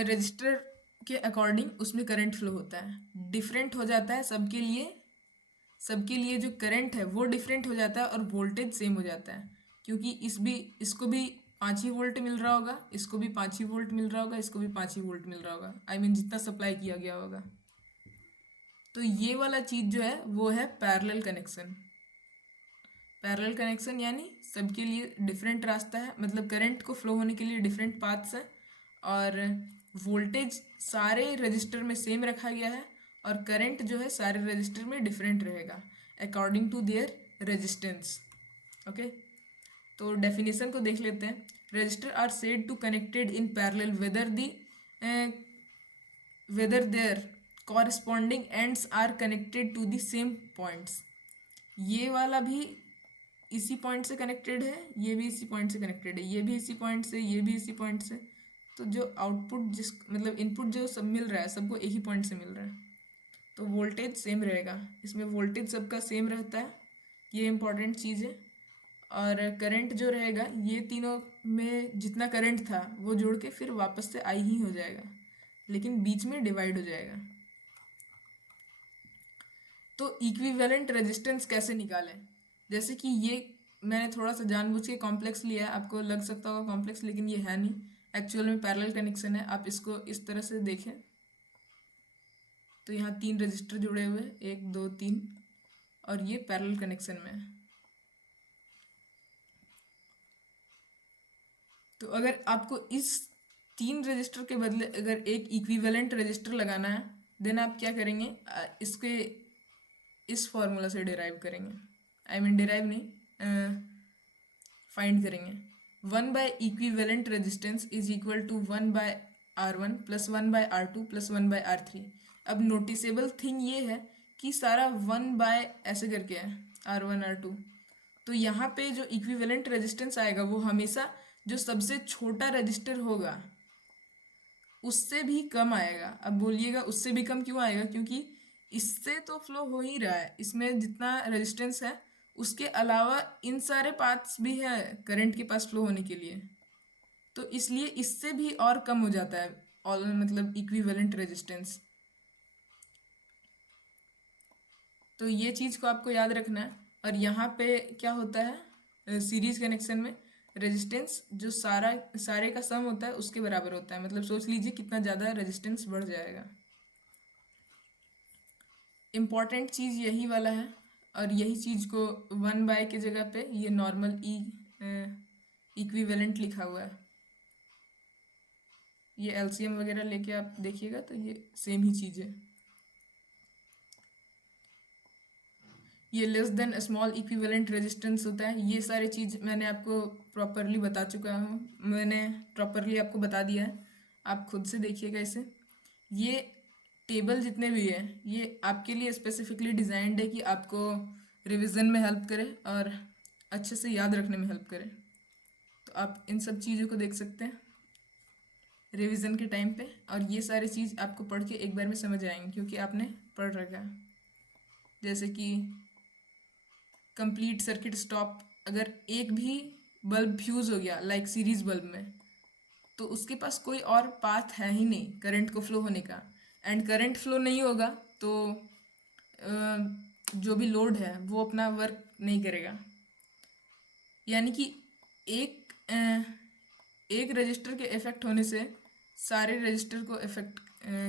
रजिस्टर के अकॉर्डिंग उसमें करंट फ्लो होता है, डिफरेंट हो जाता है सबके लिए। सबके लिए जो करंट है वो डिफरेंट हो जाता है और वोल्टेज सेम हो जाता है, क्योंकि इसको भी 5 ही वोल्ट मिल रहा होगा, इसको भी 5 ही वोल्ट मिल रहा होगा, इसको भी 5 ही वोल्ट मिल रहा होगा, आई मीन जितना सप्लाई किया गया होगा। तो ये वाला चीज़ जो है वो है पैरेलल कनेक्शन। पैरेलल कनेक्शन यानी सबके लिए डिफरेंट रास्ता है, मतलब करंट को फ्लो होने के लिए डिफरेंट पाथ्स है, और वोल्टेज सारे रजिस्टर में सेम रखा गया है, और करंट जो है सारे रजिस्टर में डिफरेंट रहेगा according to their resistance. Okay, तो डेफिनेशन को देख लेते हैं। Register are said to connected in parallel whether their corresponding ends are connected to the same points। ये वाला भी इसी पॉइंट से कनेक्टेड है, ये भी इसी पॉइंट से कनेक्टेड है, ये भी इसी पॉइंट से, ये भी इसी पॉइंट से। तो जो आउटपुट मतलब इनपुट जो सब मिल रहा है सबको एक ही पॉइंट से मिल रहा है, तो वोल्टेज सेम रहेगा। इसमें वोल्टेज सबका सेम रहता है, ये इंपॉर्टेंट चीज़ है। और करंट जो रहेगा ये तीनों में जितना करंट था वो जोड़ के फिर वापस से आई ही हो जाएगा, लेकिन बीच में डिवाइड हो जाएगा। तो इक्विवेलेंट रेजिस्टेंस कैसे निकालें? जैसे कि ये मैंने थोड़ा सा जानबूझ के कॉम्प्लेक्स लिया है, आपको लग सकता होगा कॉम्प्लेक्स, लेकिन ये है नहीं, एक्चुअल में पैरेलल कनेक्शन है। आप इसको इस तरह से देखें तो यहाँ 3 रजिस्टर जुड़े हुए, 1 2 3, और ये पैरेलल कनेक्शन में है। तो अगर आपको इस 3 रजिस्टर के बदले अगर एक इक्विवेलेंट रजिस्टर लगाना है, देन आप क्या करेंगे, इसके इस फॉर्मूला से डिराइव करेंगे, आई मीन डिराइव नहीं, फाइंड करेंगे। 1 by equivalent resistance is equal to 1 by R1 plus 1 by R2 plus 1 by R3। अब नोटिसेबल थिंग ये है कि सारा 1 बाय ऐसे करके है, R1 R2। तो यहाँ पे जो इक्विवेलेंट रेजिस्टेंस आएगा वो हमेशा जो सबसे छोटा रजिस्टर होगा उससे भी कम आएगा। अब बोलिएगा उससे भी कम क्यों आएगा, क्योंकि इससे तो फ्लो हो ही रहा है, इसमें जितना रेजिस्टेंस है उसके अलावा इन सारे पाथ्स भी है करंट के पास फ्लो होने के लिए, तो इसलिए इससे भी और कम हो जाता है ऑल मतलब इक्विवेलेंट रेजिस्टेंस। तो ये चीज़ को आपको याद रखना है। और यहाँ पे क्या होता है, सीरीज कनेक्शन में रेजिस्टेंस जो सारे का सम होता है उसके बराबर होता है, मतलब सोच लीजिए कितना ज़्यादा रेजिस्टेंस बढ़ जाएगा। इम्पॉर्टेंट चीज़ यही वाला है, और यही चीज़ को 1 बाय के जगह पे ये नॉर्मल इक्विवेलेंट लिखा हुआ है। ये एलसीएम वगैरह लेके आप देखिएगा तो ये सेम ही चीज़ है। ये less than small equivalent resistance होता है। ये सारी चीज़ मैंने आपको प्रॉपरली बता चुका हूँ, मैंने प्रॉपरली आपको बता दिया है, आप खुद से देखिएगा इसे। ये टेबल जितने भी है ये आपके लिए स्पेसिफिकली डिज़ाइंड है कि आपको रिवीजन में हेल्प करे और अच्छे से याद रखने में हेल्प करे। तो आप इन सब चीज़ों को देख सकते हैं रिवीजन के टाइम पे, और ये सारी चीज़ आपको पढ़ के एक बार में समझ आएंगी क्योंकि आपने पढ़ रखा है। जैसे कि कंप्लीट सर्किट स्टॉप, अगर एक भी बल्ब फ्यूज़ हो गया लाइक सीरीज बल्ब में, तो उसके पास कोई और पाथ है ही नहीं करंट को फ्लो होने का, एंड करंट फ्लो नहीं होगा तो जो भी लोड है वो अपना वर्क नहीं करेगा। यानी कि एक रजिस्टर के इफेक्ट होने से सारे रजिस्टर को इफेक्ट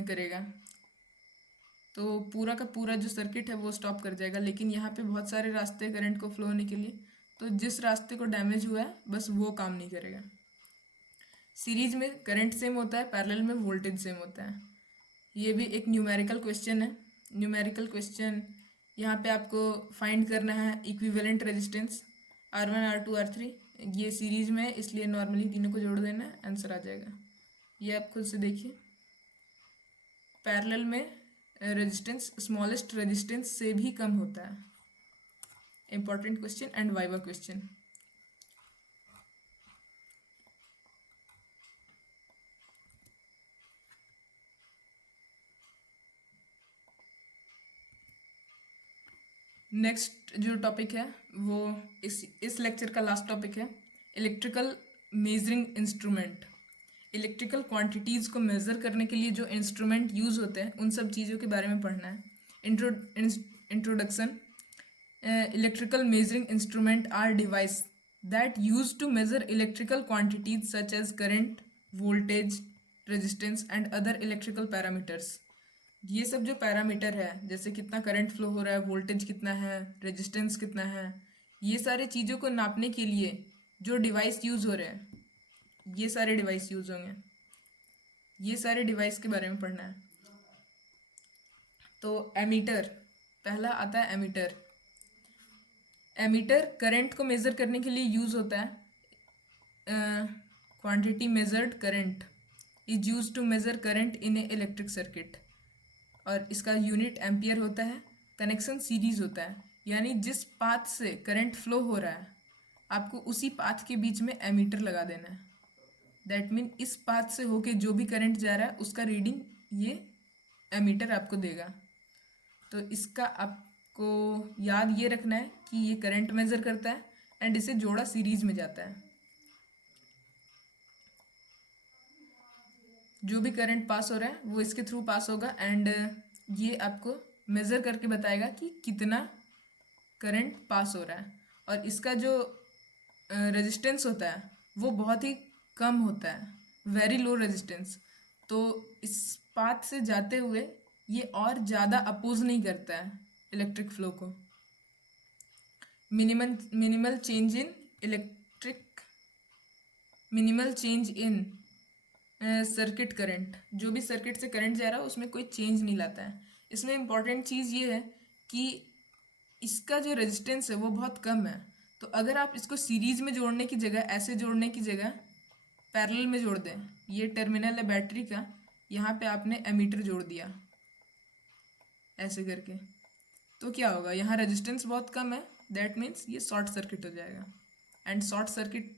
करेगा। तो पूरा का पूरा जो सर्किट है वो स्टॉप कर जाएगा, लेकिन यहाँ पे बहुत सारे रास्ते हैं करंट को फ्लो होने के लिए, तो जिस रास्ते को डैमेज हुआ है बस वो काम नहीं करेगा। सीरीज में करंट सेम होता है, पैरेलल में वोल्टेज सेम होता है। ये भी एक न्यूमेरिकल क्वेश्चन है। न्यूमेरिकल क्वेश्चन यहाँ पे आपको फाइंड करना है equivalent resistance R1 R2 R3। ये सीरीज में है इसलिए नॉर्मली तीनों को जोड़ देना है, आंसर आ जाएगा। ये आप खुद से देखिए। पैरेलल में रेजिस्टेंस स्मॉलेस्ट रेजिस्टेंस से भी कम होता है। Important question and viva question. Next जो टॉपिक है वो इस लेक्चर का लास्ट टॉपिक है, electrical measuring instrument. Electrical quantities को मेज़र करने के लिए जो इंस्ट्रूमेंट यूज़ होते हैं उन सब चीज़ों के बारे में पढ़ना है। Introduction. Electrical measuring instrument are device that use to measure electrical quantities such as current, voltage, resistance and other electrical parameters. ये सब जो पैरामीटर है, जैसे कितना करंट फ्लो हो रहा है, वोल्टेज कितना है, रेजिस्टेंस कितना है, ये सारे चीज़ों को नापने के लिए जो डिवाइस यूज़ हो रहे हैं, ये सारे डिवाइस यूज़ होंगे। ये सारे डिवाइस के बारे में पढ़ना है। तो एमीटर, पहला आता है एमीटर। एमीटर करंट को मेज़र करने के लिए यूज़ होता है। Quantity measured current is use to measure current in a electric circuit, और इसका यूनिट एम्पियर होता है। कनेक्शन सीरीज होता है, यानी जिस पाथ से करंट फ्लो हो रहा है आपको उसी पाथ के बीच में एमीटर लगा देना है। दैट मीन इस पाथ से होके जो भी करंट जा रहा है उसका रीडिंग ये एमीटर आपको देगा। तो इसका आपको याद ये रखना है कि ये करंट मेज़र करता है एंड इसे जोड़ा सीरीज में जाता है। जो भी करंट पास हो रहा है वो इसके थ्रू पास होगा एंड ये आपको मेज़र करके बताएगा कि कितना करंट पास हो रहा है। और इसका जो रेजिस्टेंस होता है वो बहुत ही कम होता है, वेरी लो रेजिस्टेंस। तो इस पाथ से जाते हुए ये और ज़्यादा अपोज नहीं करता है इलेक्ट्रिक फ्लो को। Minimal change in circuit current, जो भी सर्किट से करंट जा रहा है उसमें कोई चेंज नहीं लाता है। इसमें इम्पॉर्टेंट चीज़ ये है कि इसका जो रेजिस्टेंस है वो बहुत कम है। तो अगर आप इसको सीरीज में जोड़ने की जगह, ऐसे जोड़ने की जगह पैरेलल में जोड़ दें, ये टर्मिनल है बैटरी का, यहाँ पे आपने एमीटर जोड़ दिया ऐसे करके, तो क्या होगा, यहाँ रेजिस्टेंस बहुत कम है, दैट मीन्स ये शॉर्ट सर्किट हो जाएगा। एंड शॉर्ट सर्किट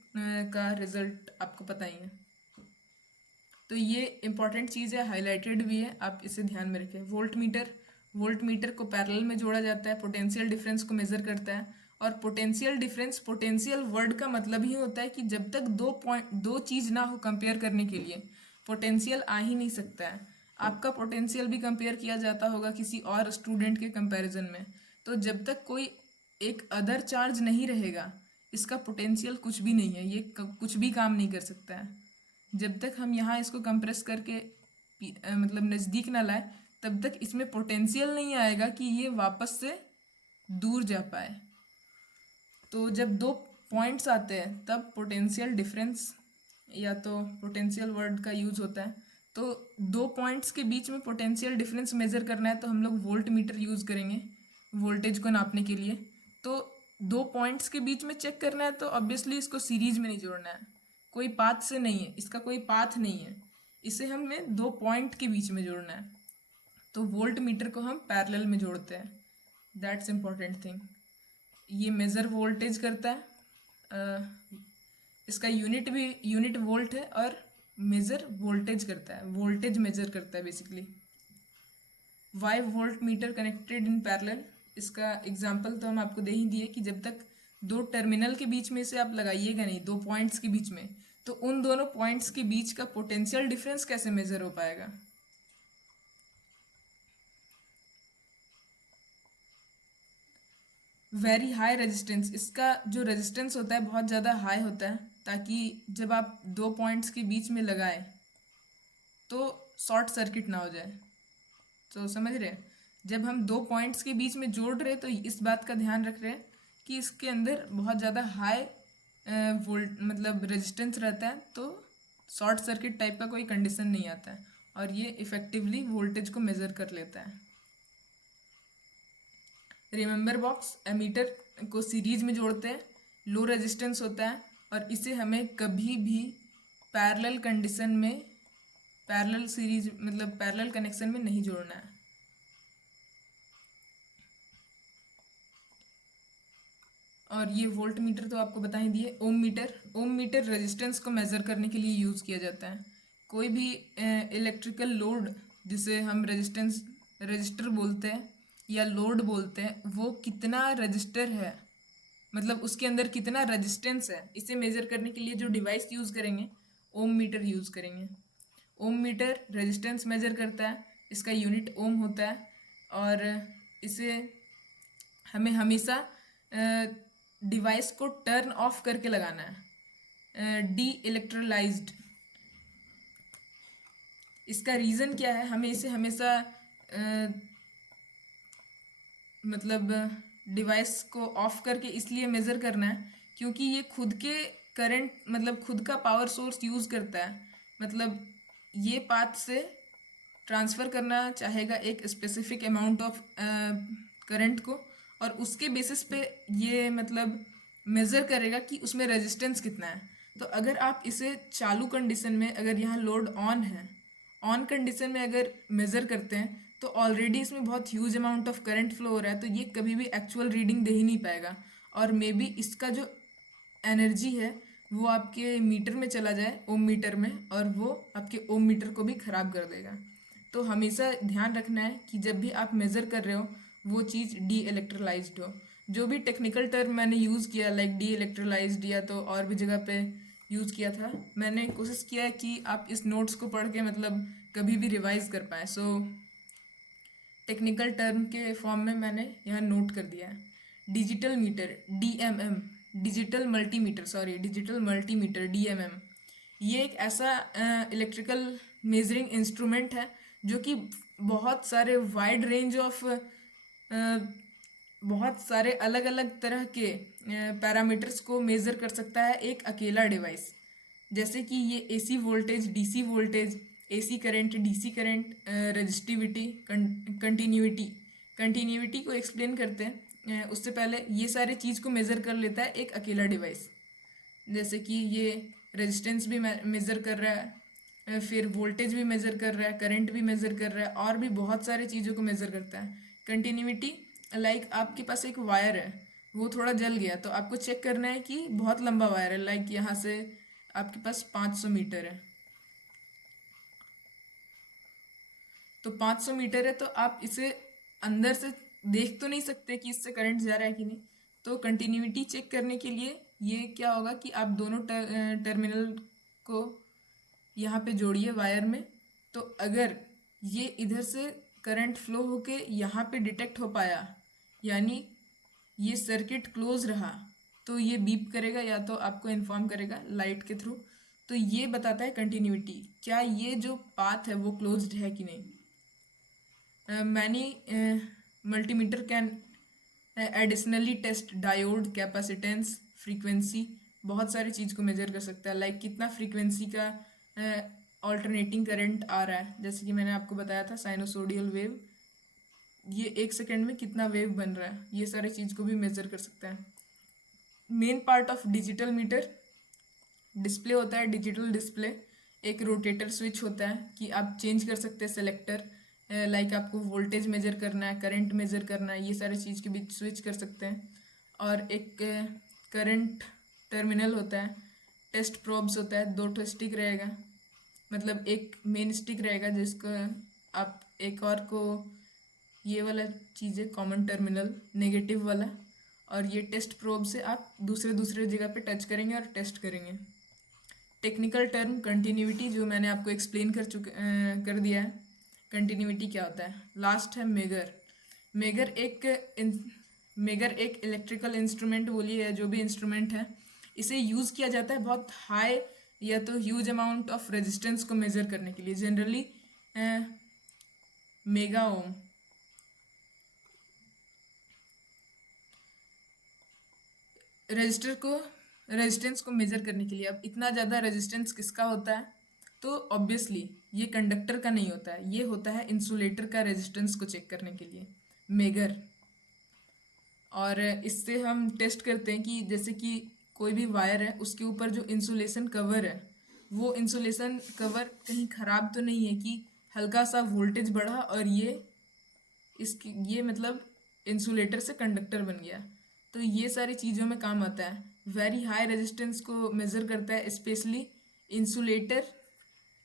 का रिजल्ट आपको पता ही है। तो ये इंपॉर्टेंट चीज़ है, हाईलाइटेड भी है, आप इसे ध्यान में रखें। वोल्ट मीटर को पैरेलल में जोड़ा जाता है, पोटेंशियल डिफरेंस को मेज़र करता है। और पोटेंशियल डिफरेंस, पोटेंशियल वर्ड का मतलब ही होता है कि जब तक दो चीज़ ना हो कंपेयर करने के लिए पोटेंशियल आ ही नहीं सकता है। आपका पोटेंशियल भी कंपेयर किया जाता होगा किसी और स्टूडेंट के कंपैरिजन में, तो जब तक कोई एक अदर चार्ज नहीं रहेगा इसका पोटेंशियल कुछ भी नहीं है, ये कुछ भी काम नहीं कर सकता है। जब तक हम यहाँ इसको कंप्रेस करके मतलब नज़दीक ना लाए तब तक इसमें पोटेंशियल नहीं आएगा कि ये वापस से दूर जा पाए। तो जब दो पॉइंट्स आते हैं तब पोटेंशियल डिफरेंस या तो पोटेंशियल वर्ड का यूज़ होता है। तो दो पॉइंट्स के बीच में पोटेंशियल डिफरेंस मेज़र करना है तो हम लोग वोल्ट मीटर यूज़ करेंगे वोल्टेज को नापने के लिए। तो दो पॉइंट्स के बीच में चेक करना है तो ऑब्वियसली इसको सीरीज में नहीं जोड़ना है, कोई पाथ से नहीं है, इसका कोई पाथ नहीं है, इसे हमें दो पॉइंट के बीच में जोड़ना है। तो वोल्ट मीटर को हम पैरेलल में जोड़ते हैं, दैट्स इम्पॉर्टेंट थिंग। ये मेज़र वोल्टेज करता है, इसका यूनिट वोल्ट है, और मेज़र वोल्टेज करता है, वोल्टेज मेजर करता है basically. Why volt meter connected in parallel, इसका एग्जांपल तो हम आपको दे ही दिए कि जब तक दो टर्मिनल के बीच में से आप लगाइएगा नहीं, दो पॉइंट्स के बीच में, तो उन दोनों पॉइंट्स के बीच का पोटेंशियल डिफरेंस कैसे मेजर हो पाएगा। वेरी हाई रेजिस्टेंस, इसका जो रेजिस्टेंस होता है बहुत ज़्यादा हाई होता है, ताकि जब आप दो पॉइंट्स के बीच में लगाएं तो शॉर्ट सर्किट ना हो जाए। तो समझ रहे हैं, जब हम दो पॉइंट्स के बीच में जोड़ रहे हैं तो इस बात का ध्यान रख रहे हैं कि इसके अंदर बहुत ज़्यादा हाई वोल्ट मतलब रेजिस्टेंस रहता है, तो शॉर्ट सर्किट टाइप का कोई कंडीशन नहीं आता है और ये इफेक्टिवली वोल्टेज को मेज़र कर लेता है। रिमेंबर बॉक्स एमीटर को सीरीज में जोड़ते हैं, लो रेजिस्टेंस होता है और इसे हमें कभी भी पैरेलल कंडीशन में, पैरेलल सीरीज मतलब पैरेलल कनेक्शन में नहीं जोड़ना है। और ये वोल्ट मीटर तो आपको बता ही दिए। ओम मीटर रेजिस्टेंस को मेज़र करने के लिए यूज़ किया जाता है। कोई भी इलेक्ट्रिकल लोड जिसे हम रजिस्टर बोलते हैं या लोड बोलते हैं, वो कितना रजिस्टर है, मतलब उसके अंदर कितना रेजिस्टेंस है, इसे मेज़र करने के लिए जो डिवाइस यूज़ करेंगे ओम मीटर यूज़ करेंगे। ओम मीटर रेजिस्टेंस मेज़र करता है, इसका यूनिट ओम होता है और इसे हमें हमेशा डिवाइस को टर्न ऑफ करके लगाना है, डी इलेक्ट्रोलाइज्ड। इसका रीज़न क्या है, हमें इसे हमेशा मतलब डिवाइस को ऑफ करके इसलिए मेज़र करना है क्योंकि ये खुद के करंट मतलब खुद का पावर सोर्स यूज़ करता है, मतलब ये पाथ से ट्रांसफ़र करना चाहेगा एक स्पेसिफिक अमाउंट ऑफ करंट को और उसके बेसिस पे ये मतलब मेज़र करेगा कि उसमें रेजिस्टेंस कितना है। तो अगर आप इसे चालू कंडीशन में, अगर यहाँ लोड ऑन है, ऑन कंडीशन में अगर मेज़र करते हैं तो ऑलरेडी इसमें बहुत huge amount of current flow हो रहा है, तो ये कभी भी एक्चुअल रीडिंग दे ही नहीं पाएगा और मे बी इसका जो एनर्जी है वो आपके मीटर में चला जाए, ओम मीटर में, और वो आपके ओम मीटर को भी ख़राब कर देगा। तो हमेशा ध्यान रखना है कि जब भी आप मेज़र कर रहे हो वो चीज़ डी इलेक्ट्रोलाइज्ड हो। जो भी टेक्निकल टर्म मैंने यूज़ किया लाइक डी इलेक्ट्रोलाइज्ड या तो और भी जगह पे यूज़ किया था, मैंने कोशिश किया है कि आप इस नोट्स को पढ़ के मतलब कभी भी रिवाइज कर पाएँ। सो टेक्निकल टर्म के फॉर्म में मैंने यहाँ नोट कर दिया है। Digital meter DMM, digital multimeter DMM, ये एक ऐसा इलेक्ट्रिकल मेजरिंग इंस्ट्रूमेंट है जो कि बहुत सारे वाइड रेंज ऑफ बहुत सारे अलग अलग तरह के पैरामीटर्स को मेज़र कर सकता है एक अकेला डिवाइस। जैसे कि ये AC voltage, DC voltage, AC current, DC current, resistivity, continuity को एक्सप्लेन करते हैं। उससे पहले ये सारे चीज़ को मेज़र कर लेता है एक अकेला डिवाइस। जैसे कि ये रेजिस्टेंस भी मेज़र कर रहा है, फिर वोल्टेज भी मेज़र कर रहा है, करंट भी मेज़र कर रहा है और भी बहुत सारे चीज़ों को मेज़र करता है। कंटिन्यूटी लाइक आपके पास एक वायर है, वो थोड़ा जल गया तो आपको चेक करना है कि बहुत लंबा वायर है, लाइक यहाँ से आपके पास 500 मीटर है, तो 500 मीटर है तो आप इसे अंदर से देख तो नहीं सकते कि इससे करंट जा रहा है कि नहीं। तो कंटिन्यूटी चेक करने के लिए ये क्या होगा कि आप दोनों टर्मिनल को यहाँ पे जोड़िए वायर में, तो अगर ये इधर से करंट फ्लो होके यहाँ पे डिटेक्ट हो पाया, यानी ये सर्किट क्लोज रहा, तो ये बीप करेगा या तो आपको इन्फॉर्म करेगा लाइट के थ्रू। तो ये बताता है कंटिन्यूटी, क्या ये जो पाथ है वो क्लोज्ड है कि नहीं। Many multimeter can additionally test diode, capacitance, frequency, बहुत सारी चीज़ को मेजर कर सकता है, लाइक कितना फ्रीक्वेंसी का ऑल्टरनेटिंग करंट आ रहा है। जैसे कि मैंने आपको बताया था साइनोसोडियल वेव, ये 1 सेकेंड में कितना वेव बन रहा है, ये सारी चीज़ को भी मेजर कर सकता है। Main part of digital meter display होता है, डिजिटल डिस्प्ले। एक रोटेटर स्विच होता है कि आप चेंज कर सकते हैं सेलेक्टर, लाइक आपको वोल्टेज मेजर करना है, करंट मेजर करना है, ये सारे चीज़ के बीच स्विच कर सकते हैं। और एक करंट टर्मिनल होता है, टेस्ट प्रोब्स होता है, 2 स्टिक रहेगा, मतलब एक मेन स्टिक रहेगा जिसको आप एक और को, ये वाला चीज़ है कॉमन टर्मिनल नेगेटिव वाला, और ये टेस्ट प्रोब से आप दूसरे जगह पे टच करेंगे और टेस्ट करेंगे। टेक्निकल टर्म कंटिन्यूटी जो मैंने आपको एक्सप्लेन कर दिया है। कंटिन्यूटी क्या होता है। लास्ट है मेगर। मेगर एक इलेक्ट्रिकल इंस्ट्रूमेंट बोलिए, जो भी इंस्ट्रूमेंट है, इसे यूज़ किया जाता है बहुत हाई या तो ह्यूज अमाउंट ऑफ रेजिस्टेंस को मेजर करने के लिए, जनरली मेगा ओम। रेजिस्टेंस को मेजर करने के लिए, अब इतना ज़्यादा रेजिस्टेंस किसका होता है, तो ऑब्वियसली ये कंडक्टर का नहीं होता है, ये होता है इंसुलेटर का रेजिस्टेंस को चेक करने के लिए, मेगर। और इससे हम टेस्ट करते हैं कि जैसे कि कोई भी वायर है उसके ऊपर जो इंसुलेशन कवर है, वो इंसुलेशन कवर कहीं ख़राब तो नहीं है कि हल्का सा वोल्टेज बढ़ा और ये मतलब इंसुलेटर से कंडक्टर बन गया। तो ये सारी चीज़ों में काम आता है। वेरी हाई रेजिस्टेंस को मेज़र करता है, स्पेशली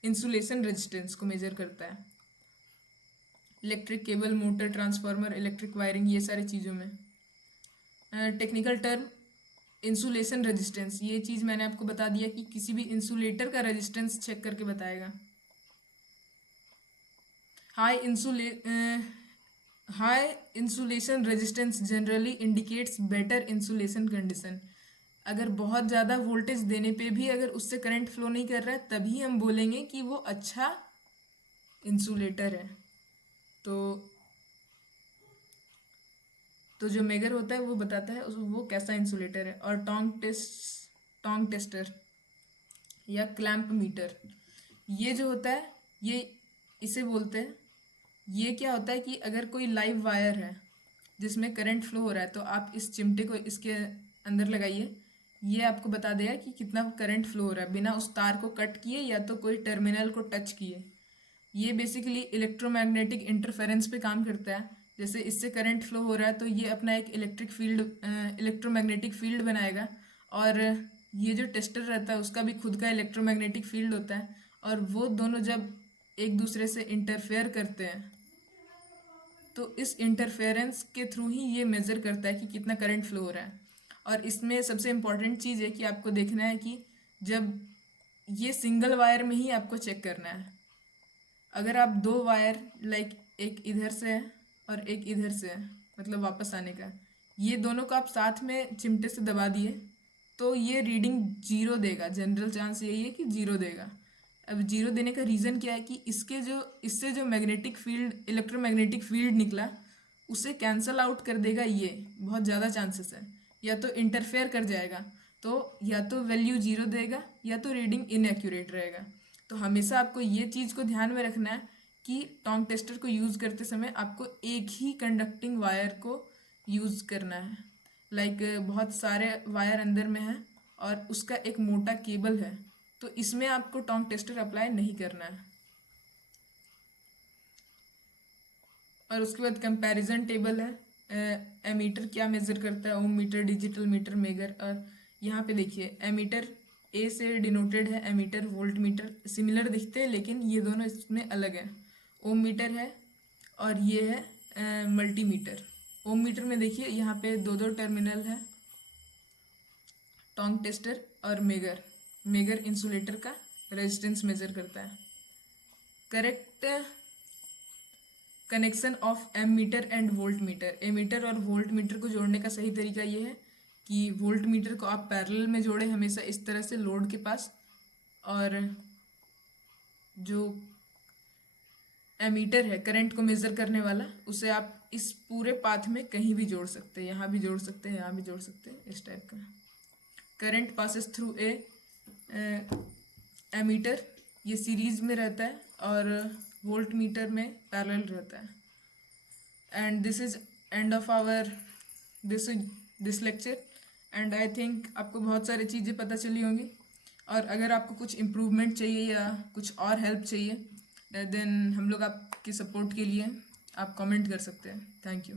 इंसुलेशन रेजिस्टेंस को मेज़र करता है। Electric cable, motor, transformer, electric wiring, ये सारी चीज़ों में। टेक्निकल टर्म इंसुलेशन रेजिस्टेंस, ये चीज़ मैंने आपको बता दिया कि किसी भी इंसुलेटर का रेजिस्टेंस चेक करके बताएगा। High insulation resistance generally indicates better insulation condition. अगर बहुत ज़्यादा वोल्टेज देने पे भी अगर उससे करंट फ्लो नहीं कर रहा है, तभी हम बोलेंगे कि वो अच्छा इंसुलेटर है। तो जो मेगर होता है वो बताता है वो कैसा इंसुलेटर है। और टोंग टेस्टर या क्लैंप मीटर, ये जो होता है ये इसे बोलते हैं। ये क्या होता है कि अगर कोई लाइव वायर है जिसमें करंट फ्लो हो रहा है, तो आप इस चिमटे को इसके अंदर लगाइए, ये आपको बता देगा कि कितना करंट फ्लो हो रहा है बिना उस तार को कट किए या तो कोई टर्मिनल को टच किए। ये बेसिकली इलेक्ट्रोमैग्नेटिक इंटरफेरेंस पे काम करता है। जैसे इससे करंट फ्लो हो रहा है तो ये अपना एक इलेक्ट्रोमैग्नेटिक फील्ड बनाएगा, और ये जो टेस्टर रहता है उसका भी खुद का इलेक्ट्रोमैग्नेटिक फील्ड होता है, और वो दोनों जब एक दूसरे से इंटरफेयर करते हैं तो इस इंटरफेरेंस के थ्रू ही ये मेज़र करता है कि कितना करंट फ्लो हो रहा है। और इसमें सबसे इम्पॉर्टेंट चीज़ है कि आपको देखना है कि जब ये सिंगल वायर में ही आपको चेक करना है। अगर आप दो वायर लाइक एक इधर से है और एक इधर से है, मतलब वापस आने का, ये दोनों को आप साथ में चिमटे से दबा दिए तो ये रीडिंग जीरो देगा। जनरल चांस यही है कि जीरो देगा। अब जीरो देने का रीज़न क्या है कि इससे जो मैग्नेटिक फील्ड इलेक्ट्रोमैग्नेटिक फील्ड निकला उसे कैंसल आउट कर देगा। ये बहुत ज़्यादा चांसेस है, या तो इंटरफेयर कर जाएगा, तो या तो वैल्यू जीरो देगा या तो रीडिंग इनएक्यूरेट रहेगा। तो हमेशा आपको ये चीज़ को ध्यान में रखना है कि टोंग टेस्टर को यूज़ करते समय आपको एक ही कंडक्टिंग वायर को यूज़ करना है। लाइक बहुत सारे वायर अंदर में है और उसका एक मोटा केबल है, तो इसमें आपको टोंग टेस्टर अप्लाई नहीं करना है। और उसके बाद कंपैरिजन टेबल है। एमीटर क्या मेज़र करता है, ओम मीटर, डिजिटल मीटर, मेगर। और यहाँ पे देखिए एमीटर ए से डिनोटेड है, एमीटर, वोल्ट मीटर सिमिलर दिखते हैं लेकिन ये दोनों इसमें अलग है। ओम मीटर है और ये है मल्टीमीटर। ओम मीटर में देखिए यहाँ पे दो दो टर्मिनल है, टोंग टेस्टर और मेगर। मेगर इंसुलेटर का रेजिस्टेंस मेजर करता है। Correct connection of ammeter and volt meter. Ammeter और वोल्ट मीटर को जोड़ने का सही तरीका ये है कि वोल्ट मीटर को आप पैरेलल में जोड़ें हमेशा इस तरह से लोड के पास, और जो एमीटर है करंट को मेज़र करने वाला उसे आप इस पूरे पाथ में कहीं भी जोड़ सकते हैं, यहाँ भी जोड़ सकते हैं, यहाँ भी जोड़ सकते हैं, इस टाइप का। Current passes through a ammeter, ये सीरीज में रहता है, और वोल्ट मीटर में पैरेलल रहता है। And this is end of our this lecture. And I think आपको बहुत सारी चीज़ें पता चली होंगी, और अगर आपको कुछ इम्प्रूवमेंट चाहिए या कुछ और हेल्प चाहिए देन हम लोग आपकी सपोर्ट के लिए आप कमेंट कर सकते हैं। Thank you.